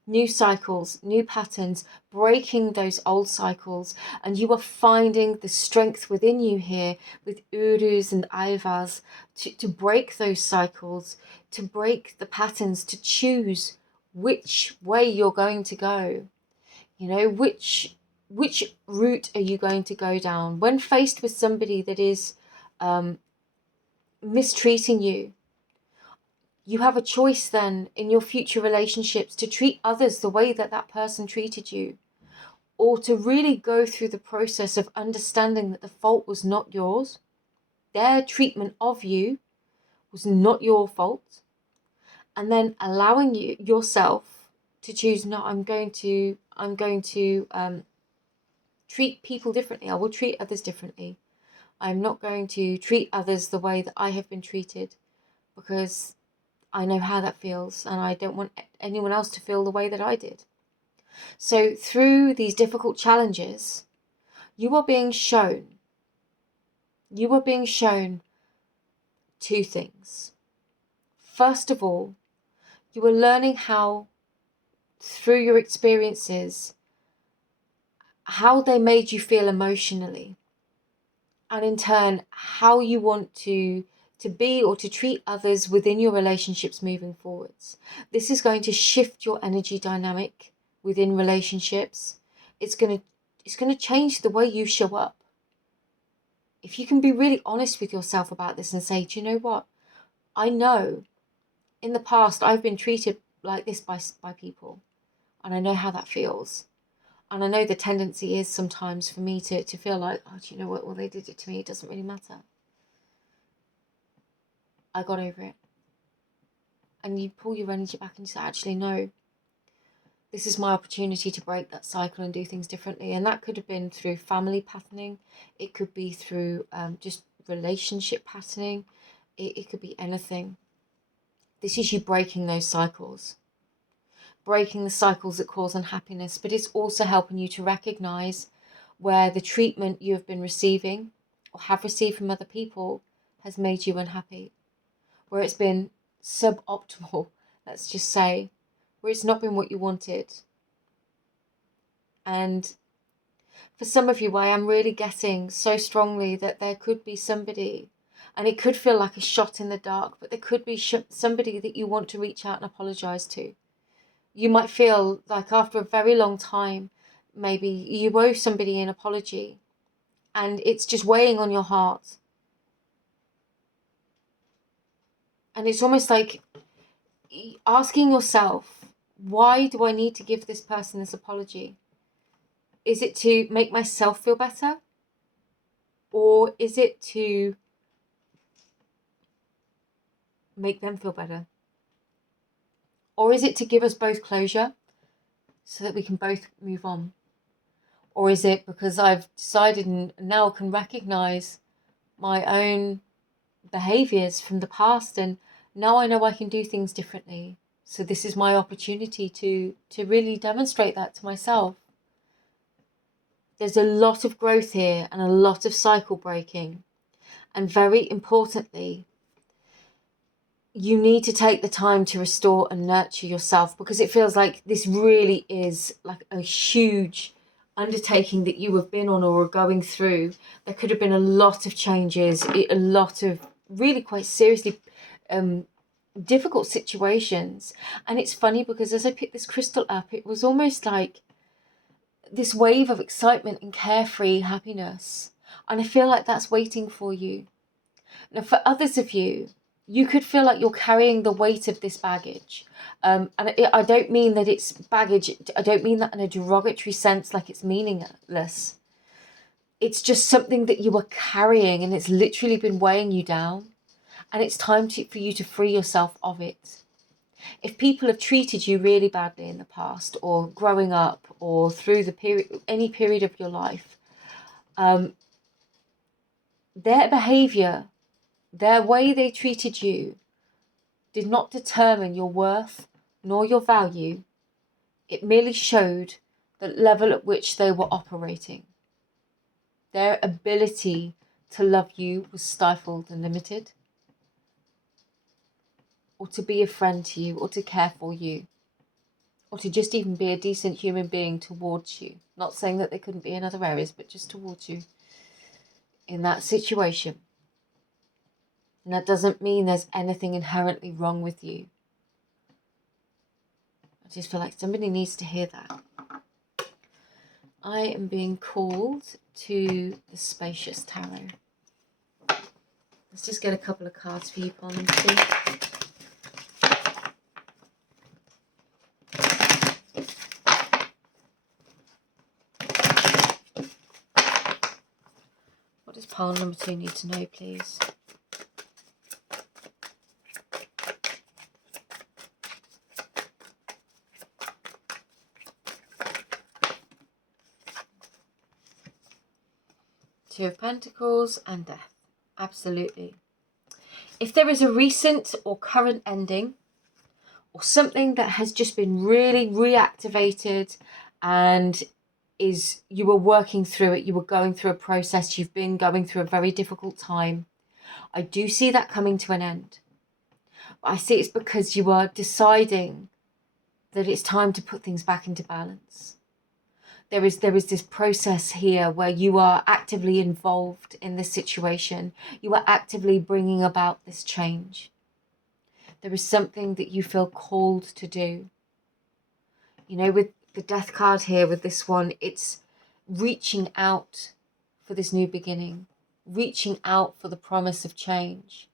New cycles, new patterns, breaking those old cycles, and you are finding the strength within you here with Urus and Aivas to break those cycles, to break the patterns, to choose which way you're going to go. You know, which route are you going to go down when faced with somebody that is mistreating you? You have a choice then in your future relationships to treat others the way that that person treated you, or to really go through the process of understanding that the fault was not yours. Their treatment of you was not your fault. And then allowing yourself to choose, no, I'm going to treat people differently. I will treat others differently. I'm not going to treat others the way that I have been treated, because I know how that feels and I don't want anyone else to feel the way that I did. So through these difficult challenges, you are being shown two things. First of all, you are learning how, through your experiences, how they made you feel emotionally, and in turn, how you want to be or to treat others within your relationships moving forwards. This is going to shift your energy dynamic within relationships. It's going to change the way you show up. If you can be really honest with yourself about this and say, do you know what? I know in the past I've been treated like this by people, and I know how that feels. And I know the tendency is sometimes for me to feel like, oh, do you know what? Well, they did it to me. It doesn't really matter. I got over it. And you pull your energy back and you say, actually, no, this is my opportunity to break that cycle and do things differently. And that could have been through family patterning. It could be through just relationship patterning. It could be anything. This is you breaking those cycles. Breaking the cycles that cause unhappiness. But it's also helping you to recognize where the treatment you have been receiving or have received from other people has made you unhappy. Where it's been suboptimal, let's just say, where it's not been what you wanted. And for some of you, I am really getting so strongly that there could be somebody, and it could feel like a shot in the dark, but there could be somebody that you want to reach out and apologize to. You might feel like after a very long time, maybe you owe somebody an apology, and it's just weighing on your heart. And it's almost like asking yourself, why do I need to give this person this apology? Is it to make myself feel better? Or is it to make them feel better? Or is it to give us both closure so that we can both move on? Or is it because I've decided and now can recognize my own behaviors from the past, and now I know I can do things differently. So this is my opportunity to really demonstrate that to myself. There's a lot of growth here and a lot of cycle breaking. And very importantly, you need to take the time to restore and nurture yourself, because it feels like this really is like a huge undertaking that you have been on or are going through. There could have been a lot of changes, a lot of really quite seriously difficult situations. And it's funny because as I picked this crystal up, it was almost like this wave of excitement and carefree happiness. And I feel like that's waiting for you. Now, for others of you, you could feel like you're carrying the weight of this baggage. And I don't mean that it's baggage. I don't mean that in a derogatory sense, like it's meaningless. It's just something that you are carrying, and it's literally been weighing you down. And it's time for you to free yourself of it. If people have treated you really badly in the past, or growing up, or through any period of your life, their behaviour, their way they treated you, did not determine your worth nor your value. It merely showed the level at which they were operating. Their ability to love you was stifled and limited, or to be a friend to you, or to care for you, or to just even be a decent human being towards you. Not saying that they couldn't be in other areas, but just towards you in that situation. And that doesn't mean there's anything inherently wrong with you. I just feel like somebody needs to hear that. I am being called to the Spacious Tarot. Let's just get a couple of cards for you, Ponzi. What does pile number 2 need to know, please? Two of Pentacles and Death. Absolutely. If there is a recent or current ending, or something that has just been really reactivated, and you were working through it, you were going through a process, you've been going through a very difficult time, I do see that coming to an end. But I see it's because you are deciding that it's time to put things back into balance. There is this process here where you are actively involved in this situation. You are actively bringing about this change. There is something that you feel called to do. You know, with the Death card here, with this one, it's reaching out for this new beginning, reaching out for the promise of change,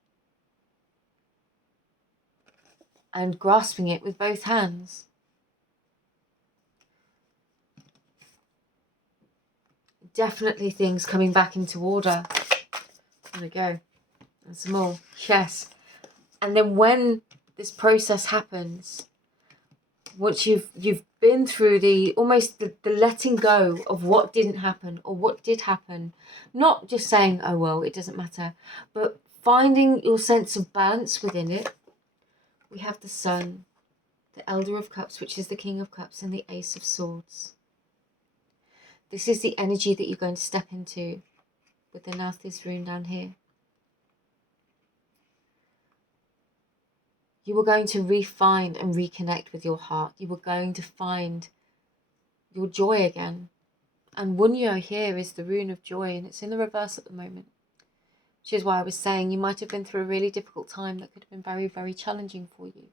and grasping it with both hands. Definitely things coming back into order. There we go. And some more. Yes. And then when this process happens, once you've been through the letting go of what didn't happen or what did happen, not just saying, oh well, it doesn't matter, but finding your sense of balance within it. We have the Sun, the Elder of Cups, which is the King of Cups, and the Ace of Swords. This is the energy that you're going to step into with the Nathis rune down here. You are going to refine and reconnect with your heart. You are going to find your joy again. And Wunyo here is the rune of joy, and it's in the reverse at the moment. Which is why I was saying you might have been through a really difficult time that could have been very, very challenging for you.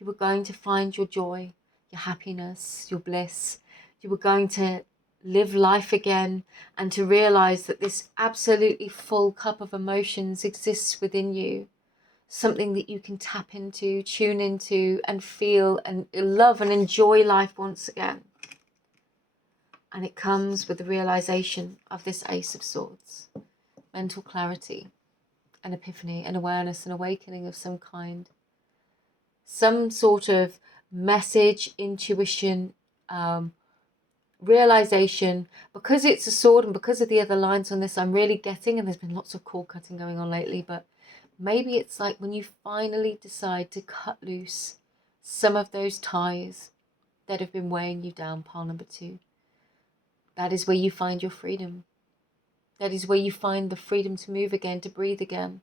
You were going to find your joy, your happiness, your bliss. You were going to live life again, and to realize that this absolutely full cup of emotions exists within you. Something that you can tap into, tune into, and feel and love and enjoy life once again. And it comes with the realization of this Ace of Swords. Mental clarity, an epiphany, an awareness, an awakening of some kind. some sort of message, intuition, realization. Because it's a sword and because of the other lines on this, I'm really getting, and there's been lots of cord cutting going on lately, but maybe it's like when you finally decide to cut loose some of those ties that have been weighing you down, pile number 2. That is where you find your freedom. That is where you find the freedom to move again, to breathe again,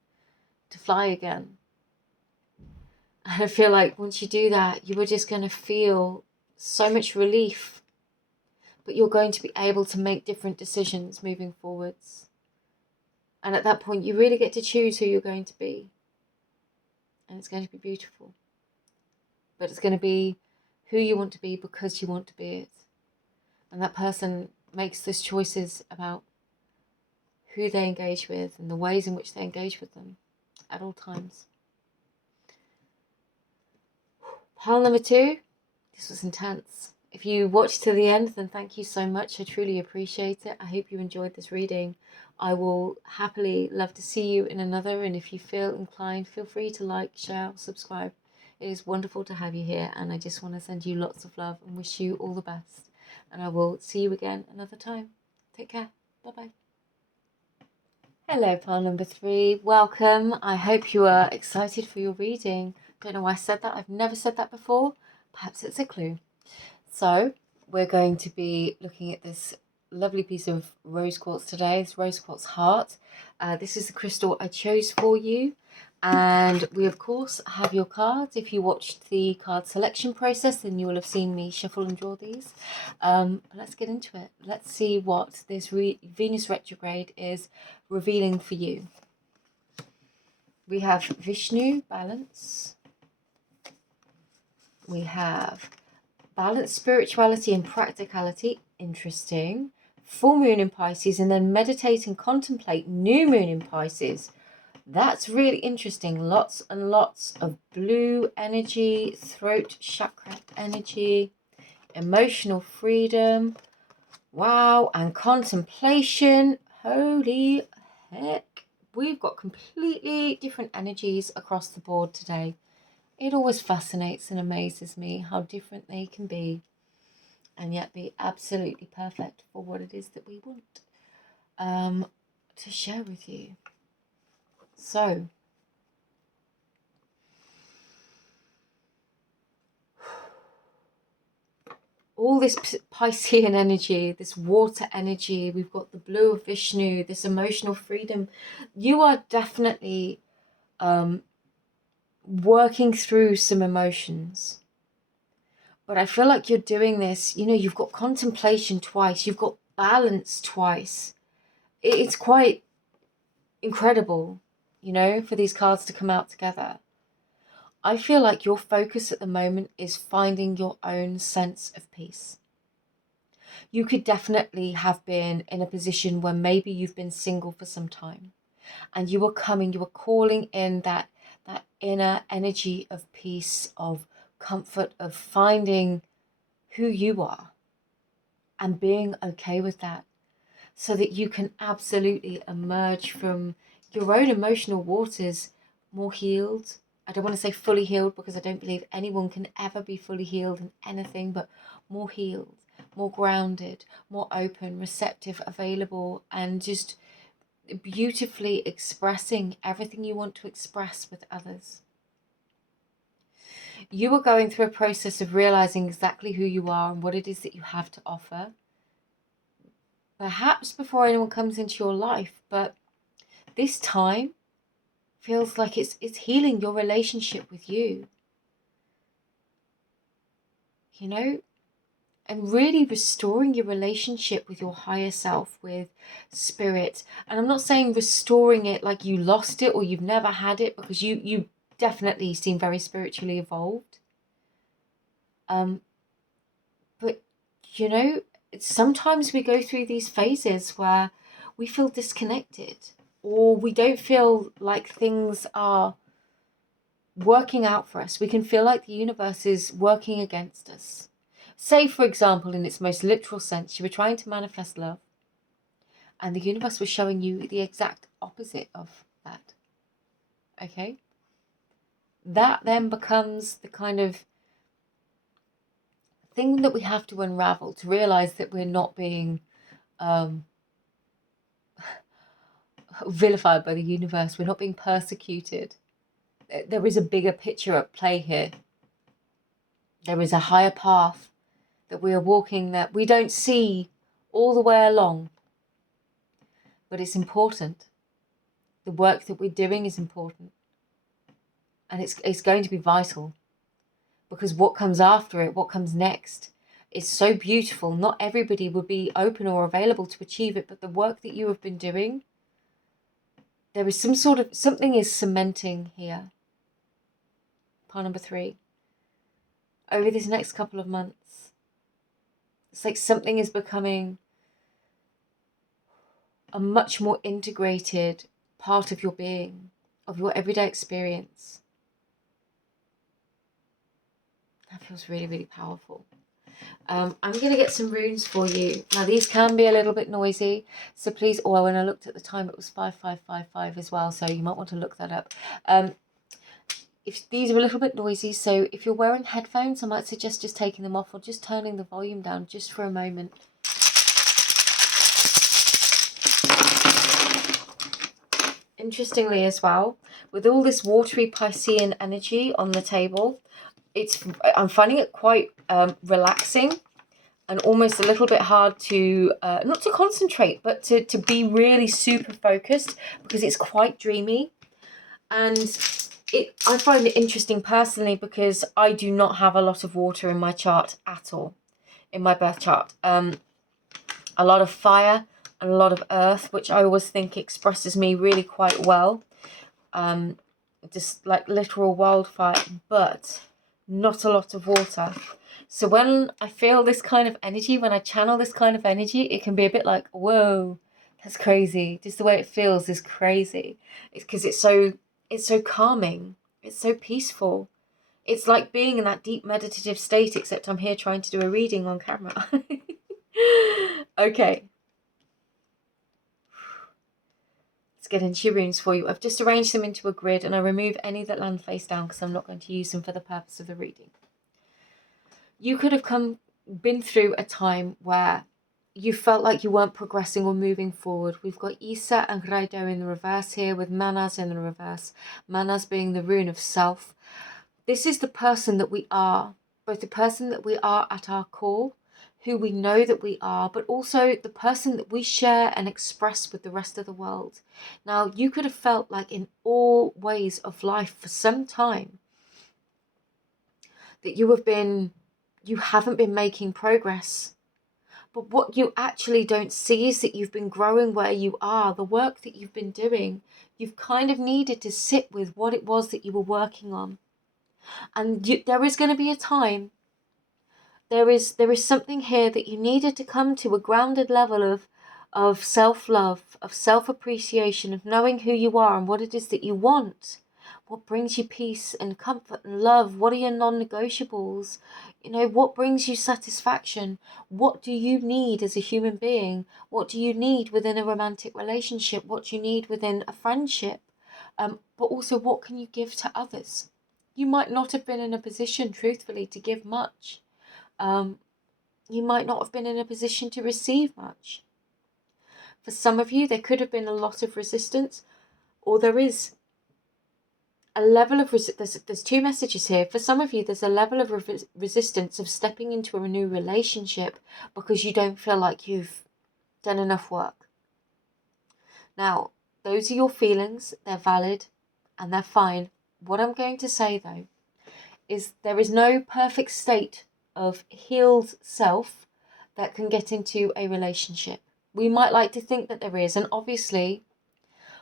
to fly again. And I feel like once you do that, you are just going to feel so much relief. But you're going to be able to make different decisions moving forwards. And at that point, you really get to choose who you're going to be. And it's going to be beautiful. But it's going to be who you want to be because you want to be it. And that person makes those choices about who they engage with and the ways in which they engage with them at all times. Pile number 2, this was intense. If you watched to the end, then thank you so much. I truly appreciate it. I hope you enjoyed this reading. I will happily love to see you in another, and if you feel inclined, feel free to like, share, subscribe. It is wonderful to have you here, and I just want to send you lots of love and wish you all the best. And I will see you again another time. Take care. Bye-bye. Hello, pile number 3. Welcome. I hope you are excited for your reading. Don't know why I said that. I've never said that before. Perhaps it's a clue. So we're going to be looking at this lovely piece of rose quartz today. It's rose quartz heart. This is the crystal I chose for you. And we, of course, have your cards. If you watched the card selection process, then you will have seen me shuffle and draw these. Let's get into it. Let's see what this Venus retrograde is revealing for you. We have Vishnu, balance. We have balance, spirituality and practicality. Interesting. Full moon in Pisces, and then meditate and contemplate, new moon in Pisces. That's really interesting. Lots and lots of blue energy, throat chakra energy, emotional freedom. Wow. And contemplation. Holy heck. We've got completely different energies across the board today. It always fascinates and amazes me how different they can be and yet be absolutely perfect for what it is that we want to share with you. So, all this Piscean energy, this water energy, we've got the blue of Vishnu, this emotional freedom. You are definitely working through some emotions. But I feel like you're doing this, you know, you've got contemplation twice, you've got balance twice. It's quite incredible, you know, for these cards to come out together. I feel like your focus at the moment is finding your own sense of peace. You could definitely have been in a position where maybe you've been single for some time and you were calling in that inner energy of peace, of comfort, of finding who you are and being okay with that, so that you can absolutely emerge from your own emotional waters more healed. I don't want to say fully healed, because I don't believe anyone can ever be fully healed in anything, but more healed, more grounded, more open, receptive, available, and just beautifully expressing everything you want to express with others. You are going through a process of realizing exactly who you are and what it is that you have to offer. Perhaps before anyone comes into your life, but this time feels like it's healing your relationship with you. You know, and really restoring your relationship with your higher self, with spirit. And I'm not saying restoring it like you lost it or you've never had it, because you definitely seem very spiritually evolved. But, you know, sometimes we go through these phases where we feel disconnected, or we don't feel like things are working out for us. We can feel like the universe is working against us. Say, for example, in its most literal sense, you were trying to manifest love and the universe was showing you the exact opposite of that. Okay? that then becomes the kind of thing that we have to unravel to realize that we're not being vilified by the universe. We're not being persecuted. There is a bigger picture at play here. There is a higher path that we are walking that we don't see all the way along. But it's important. The work that we're doing is important. And it's going to be vital. Because what comes after it, what comes next, is so beautiful. Not everybody would be open or available to achieve it. But the work that you have been doing, there is something is cementing here. Part number 3. Over this next couple of months, it's like something is becoming a much more integrated part of your being, of your everyday experience. That feels really, really powerful. I'm going to get some runes for you. Now, these can be a little bit noisy, so please, when I looked at the time, it was 5555 as well, so you might want to look that up. If these are a little bit noisy, so if you're wearing headphones, I might suggest just taking them off or just turning the volume down just for a moment. Interestingly as well, with all this watery Piscean energy on the table, I'm finding it quite relaxing and almost a little bit hard to, not to concentrate, but to be really super focused, because it's quite dreamy. And I find it interesting personally because I do not have a lot of water in my chart at all, in my birth chart. A lot of fire and a lot of earth, which I always think expresses me really quite well. Just like literal wildfire, but not a lot of water. So when I feel this kind of energy, when I channel this kind of energy, it can be a bit like, whoa, that's crazy. Just the way it feels is crazy. It's because it's so calming. It's so peaceful. It's like being in that deep meditative state, except I'm here trying to do a reading on camera. Okay. Let's get into your runes for you. I've just arranged them into a grid, and I remove any that land face down because I'm not going to use them for the purpose of the reading. You could have been through a time where you felt like you weren't progressing or moving forward. We've got Isa and Raido in the reverse here, with Manas in the reverse. Manas being the rune of self. This is the person that we are, both the person that we are at our core, who we know that we are, but also the person that we share and express with the rest of the world. Now, you could have felt like in all ways of life for some time that you haven't been making progress. But what you actually don't see is that you've been growing where you are. The work that you've been doing, you've kind of needed to sit with what it was that you were working on. And there is going to be a time, there is something here that you needed to come to a grounded level of self-love, of self-appreciation, of knowing who you are and what it is that you want. What brings you peace and comfort and love? What are your non-negotiables? What brings you satisfaction? What do you need as a human being? What do you need within a romantic relationship? What do you need within a friendship? But also, what can you give to others? You might not have been in a position, truthfully, to give much. You might not have been in a position to receive much. For some of you, there could have been a lot of resistance, or there is a level of there's 2 messages here. For some of you, there's a level of resistance of stepping into a new relationship because you don't feel like you've done enough work. Now, those are your feelings. They're valid and they're fine. What I'm going to say, though, is there is no perfect state of healed self that can get into a relationship. We might like to think that there is, and obviously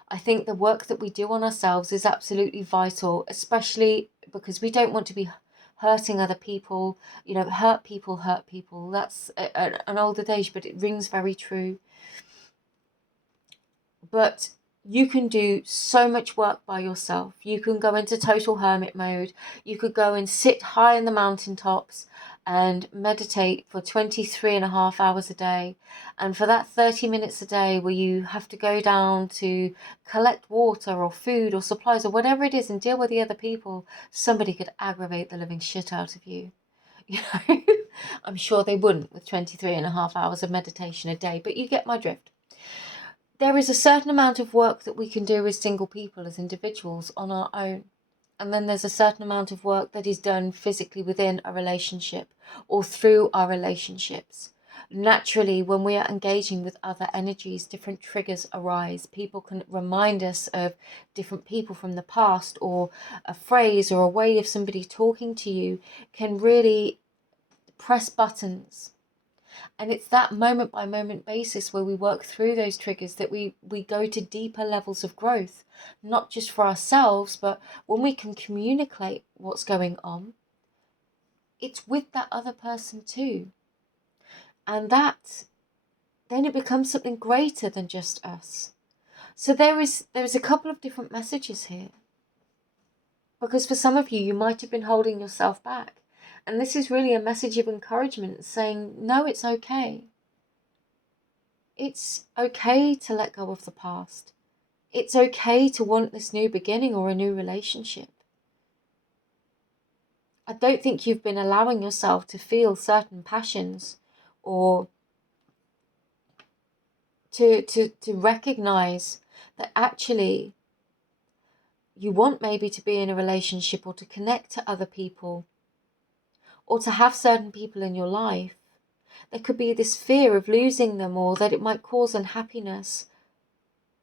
I think the work that we do on ourselves is absolutely vital, especially because we don't want to be hurting other people. Hurt people. That's an old adage, but it rings very true. But you can do so much work by yourself. You can go into total hermit mode. You could go and sit high in the mountaintops and meditate for 23.5 hours a day. And for that 30 minutes a day where you have to go down to collect water or food or supplies or whatever it is and deal with the other people, somebody could aggravate the living shit out of you. You know, I'm sure they wouldn't with 23.5 hours of meditation a day, but you get my drift. There is a certain amount of work that we can do as single people, as individuals, on our own. And then there's a certain amount of work that is done physically within a relationship or through our relationships. Naturally, when we are engaging with other energies, different triggers arise. People can remind us of different people from the past, or a phrase or a way of somebody talking to you can really press buttons. And it's that moment by moment basis where we work through those triggers that we go to deeper levels of growth, not just for ourselves, but when we can communicate what's going on, it's with that other person too. And that, then it becomes something greater than just us. So there is a couple of different messages here. Because for some of you, you might have been holding yourself back. And this is really a message of encouragement, saying, no, it's okay. It's okay to let go of the past. It's okay to want this new beginning or a new relationship. I don't think you've been allowing yourself to feel certain passions, or to recognize that actually you want maybe to be in a relationship or to connect to other people or to have certain people in your life. There could be this fear of losing them, or that it might cause unhappiness,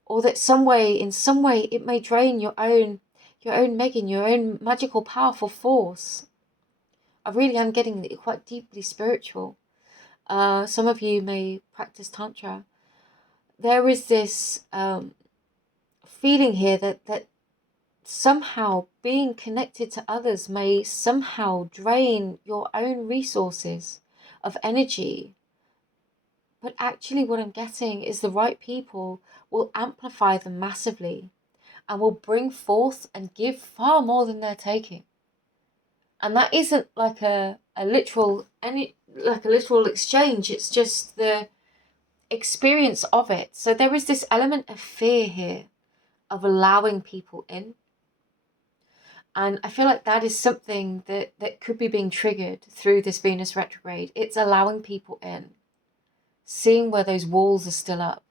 or that in some way it may drain your own Megan, your own magical, powerful force. I really am getting that you're quite deeply spiritual. Some of you may practice Tantra. There is this feeling here that somehow being connected to others may somehow drain your own resources of energy. But actually what I'm getting is the right people will amplify them massively and will bring forth and give far more than they're taking. And that isn't like a literal exchange. It's just the experience of it. So there is this element of fear here of allowing people in. And I feel like that is something that could be being triggered through this Venus retrograde. It's allowing people in, seeing where those walls are still up,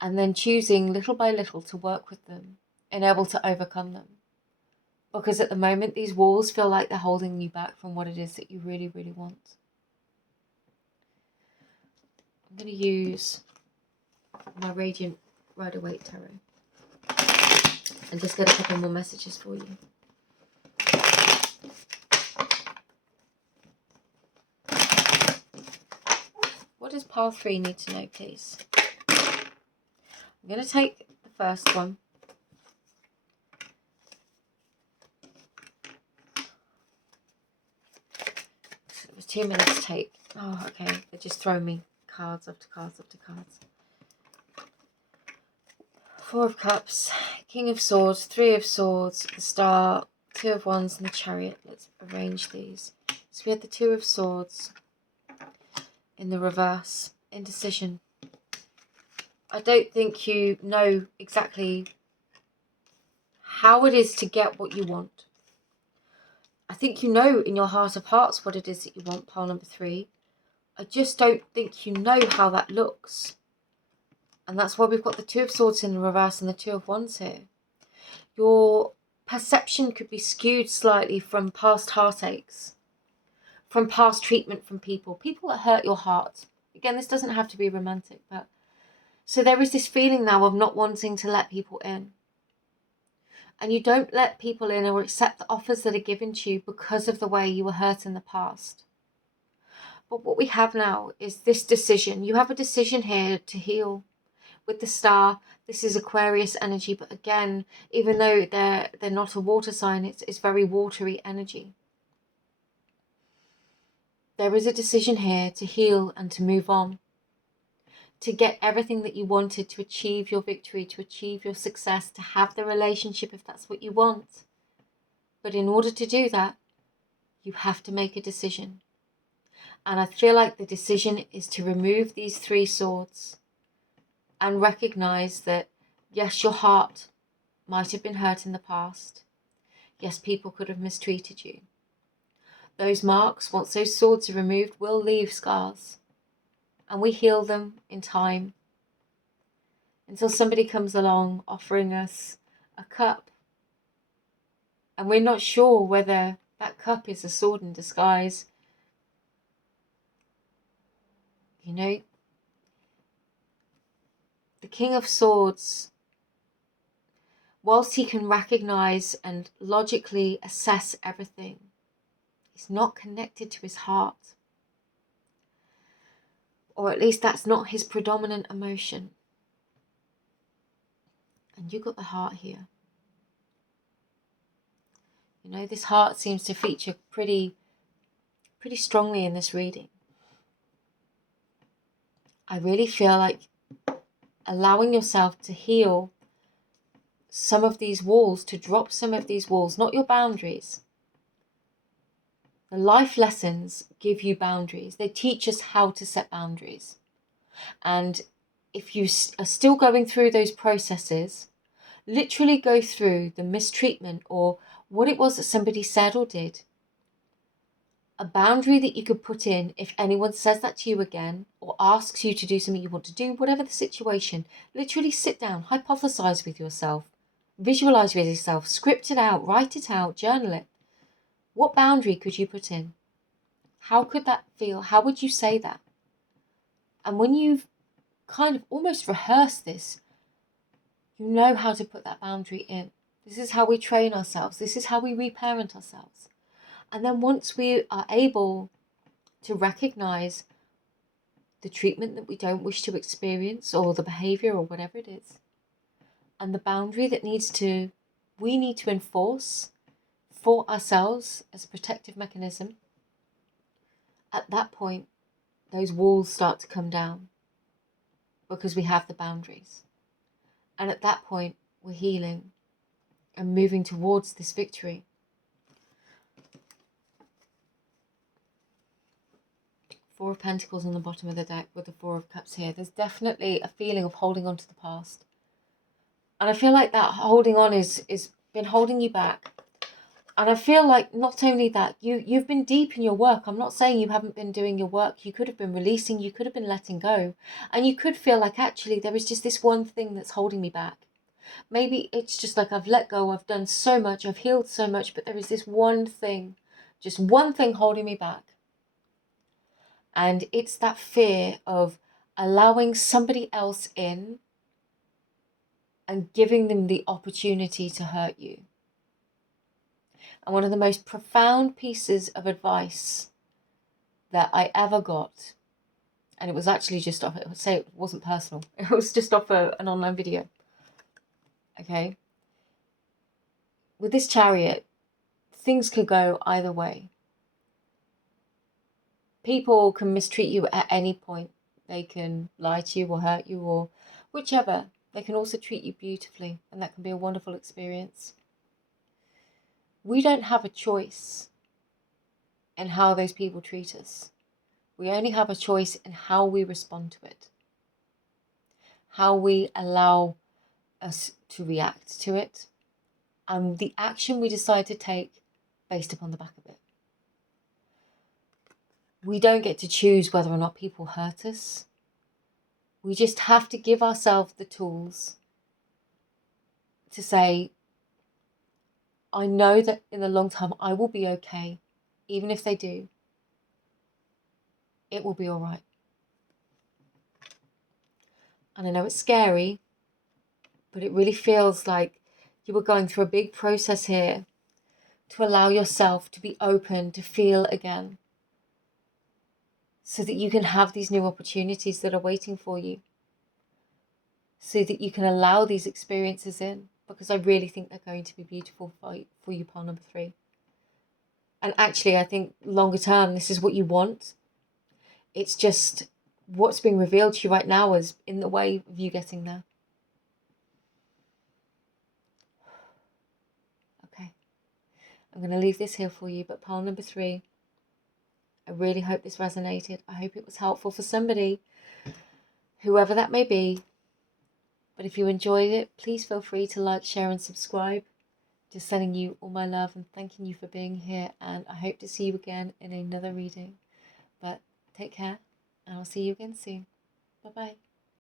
and then choosing little by little to work with them and able to overcome them. Because at the moment, these walls feel like they're holding you back from what it is that you really, really want. I'm going to use my Radiant Rider-Waite Tarot and just get a couple more messages for you. What does pile 3 need to know, please? I'm going to take the first one. It was 2 minutes to take. Oh, okay. They just throw me cards after cards after cards. 4 of Cups, King of Swords, 3 of Swords, the Star, 2 of Wands, and the Chariot. Let's arrange these. So we had the 2 of Swords in the reverse. Indecision. I don't think you know exactly how it is to get what you want. I think you know in your heart of hearts what it is that you want, pile number 3. I just don't think you know how that looks. And that's why we've got the 2 of Swords in the reverse and the 2 of Wands here. Your perception could be skewed slightly from past heartaches, from past treatment from people that hurt your heart. Again, this doesn't have to be romantic, but so there is this feeling now of not wanting to let people in. And you don't let people in or accept the offers that are given to you because of the way you were hurt in the past. But what we have now is this decision. You have a decision here to heal. With the Star, this is Aquarius energy, but again, even though they're not a water sign, it's very watery energy. There is a decision here to heal and to move on, to get everything that you wanted, to achieve your victory, to achieve your success, to have the relationship if that's what you want. But in order to do that, you have to make a decision. And I feel like the decision is to remove these 3 swords and recognize that, yes, your heart might have been hurt in the past. Yes, people could have mistreated you. Those marks, once those swords are removed, will leave scars. And we heal them in time. Until somebody comes along offering us a cup. And we're not sure whether that cup is a sword in disguise. You know, the King of Swords, whilst he can recognize and logically assess everything, is not connected to his heart. Or at least that's not his predominant emotion. And you got the heart here. You know, this heart seems to feature pretty strongly in this reading. I really feel like allowing yourself to heal some of these walls, to drop some of these walls, not your boundaries. The life lessons give you boundaries. They teach us how to set boundaries. And if you are still going through those processes, literally go through the mistreatment or what it was that somebody said or did, a boundary that you could put in if anyone says that to you again or asks you to do something you want to do, whatever the situation, literally sit down, hypothesize with yourself, visualize with yourself, script it out, write it out, journal it. What boundary could you put in? How could that feel? How would you say that? And when you've kind of almost rehearsed this, you know how to put that boundary in. This is how we train ourselves. This is how we reparent ourselves. And then once we are able to recognize the treatment that we don't wish to experience or the behavior or whatever it is, and the boundary that we need to enforce for ourselves as a protective mechanism, at that point, those walls start to come down because we have the boundaries. And at that point, we're healing and moving towards this victory. Four of Pentacles on the bottom of the deck with the Four of Cups here. There's definitely a feeling of holding on to the past. And I feel like that holding on is been holding you back. And I feel like not only that, you've been deep in your work. I'm not saying you haven't been doing your work. You could have been releasing, you could have been letting go. And you could feel like, actually, there is just this one thing that's holding me back. Maybe it's just like I've let go, I've done so much, I've healed so much, but there is this one thing, just one thing holding me back. And it's that fear of allowing somebody else in and giving them the opportunity to hurt you. And one of the most profound pieces of advice that I ever got, and it was actually just off, I would say it wasn't personal, it was just off an online video. Okay? With this Chariot, things could go either way. People can mistreat you at any point. They can lie to you or hurt you or whichever. They can also treat you beautifully, and that can be a wonderful experience. We don't have a choice in how those people treat us. We only have a choice in how we respond to it. How we allow us to react to it, and the action we decide to take based upon the back of it. We don't get to choose whether or not people hurt us. We just have to give ourselves the tools to say, I know that in the long term I will be okay, even if they do. It will be all right. And I know it's scary, but it really feels like you were going through a big process here to allow yourself to be open, to feel again, so that you can have these new opportunities that are waiting for you, so that you can allow these experiences in, because I really think they're going to be beautiful for you, pile number 3. And actually, I think longer term, this is what you want. It's just what's being revealed to you right now is in the way of you getting there. Okay. I'm going to leave this here for you, but pile number 3, I really hope this resonated. I hope it was helpful for somebody, whoever that may be. But if you enjoyed it, please feel free to like, share and subscribe. Just sending you all my love and thanking you for being here. And I hope to see you again in another reading. But take care, and I'll see you again soon. Bye-bye.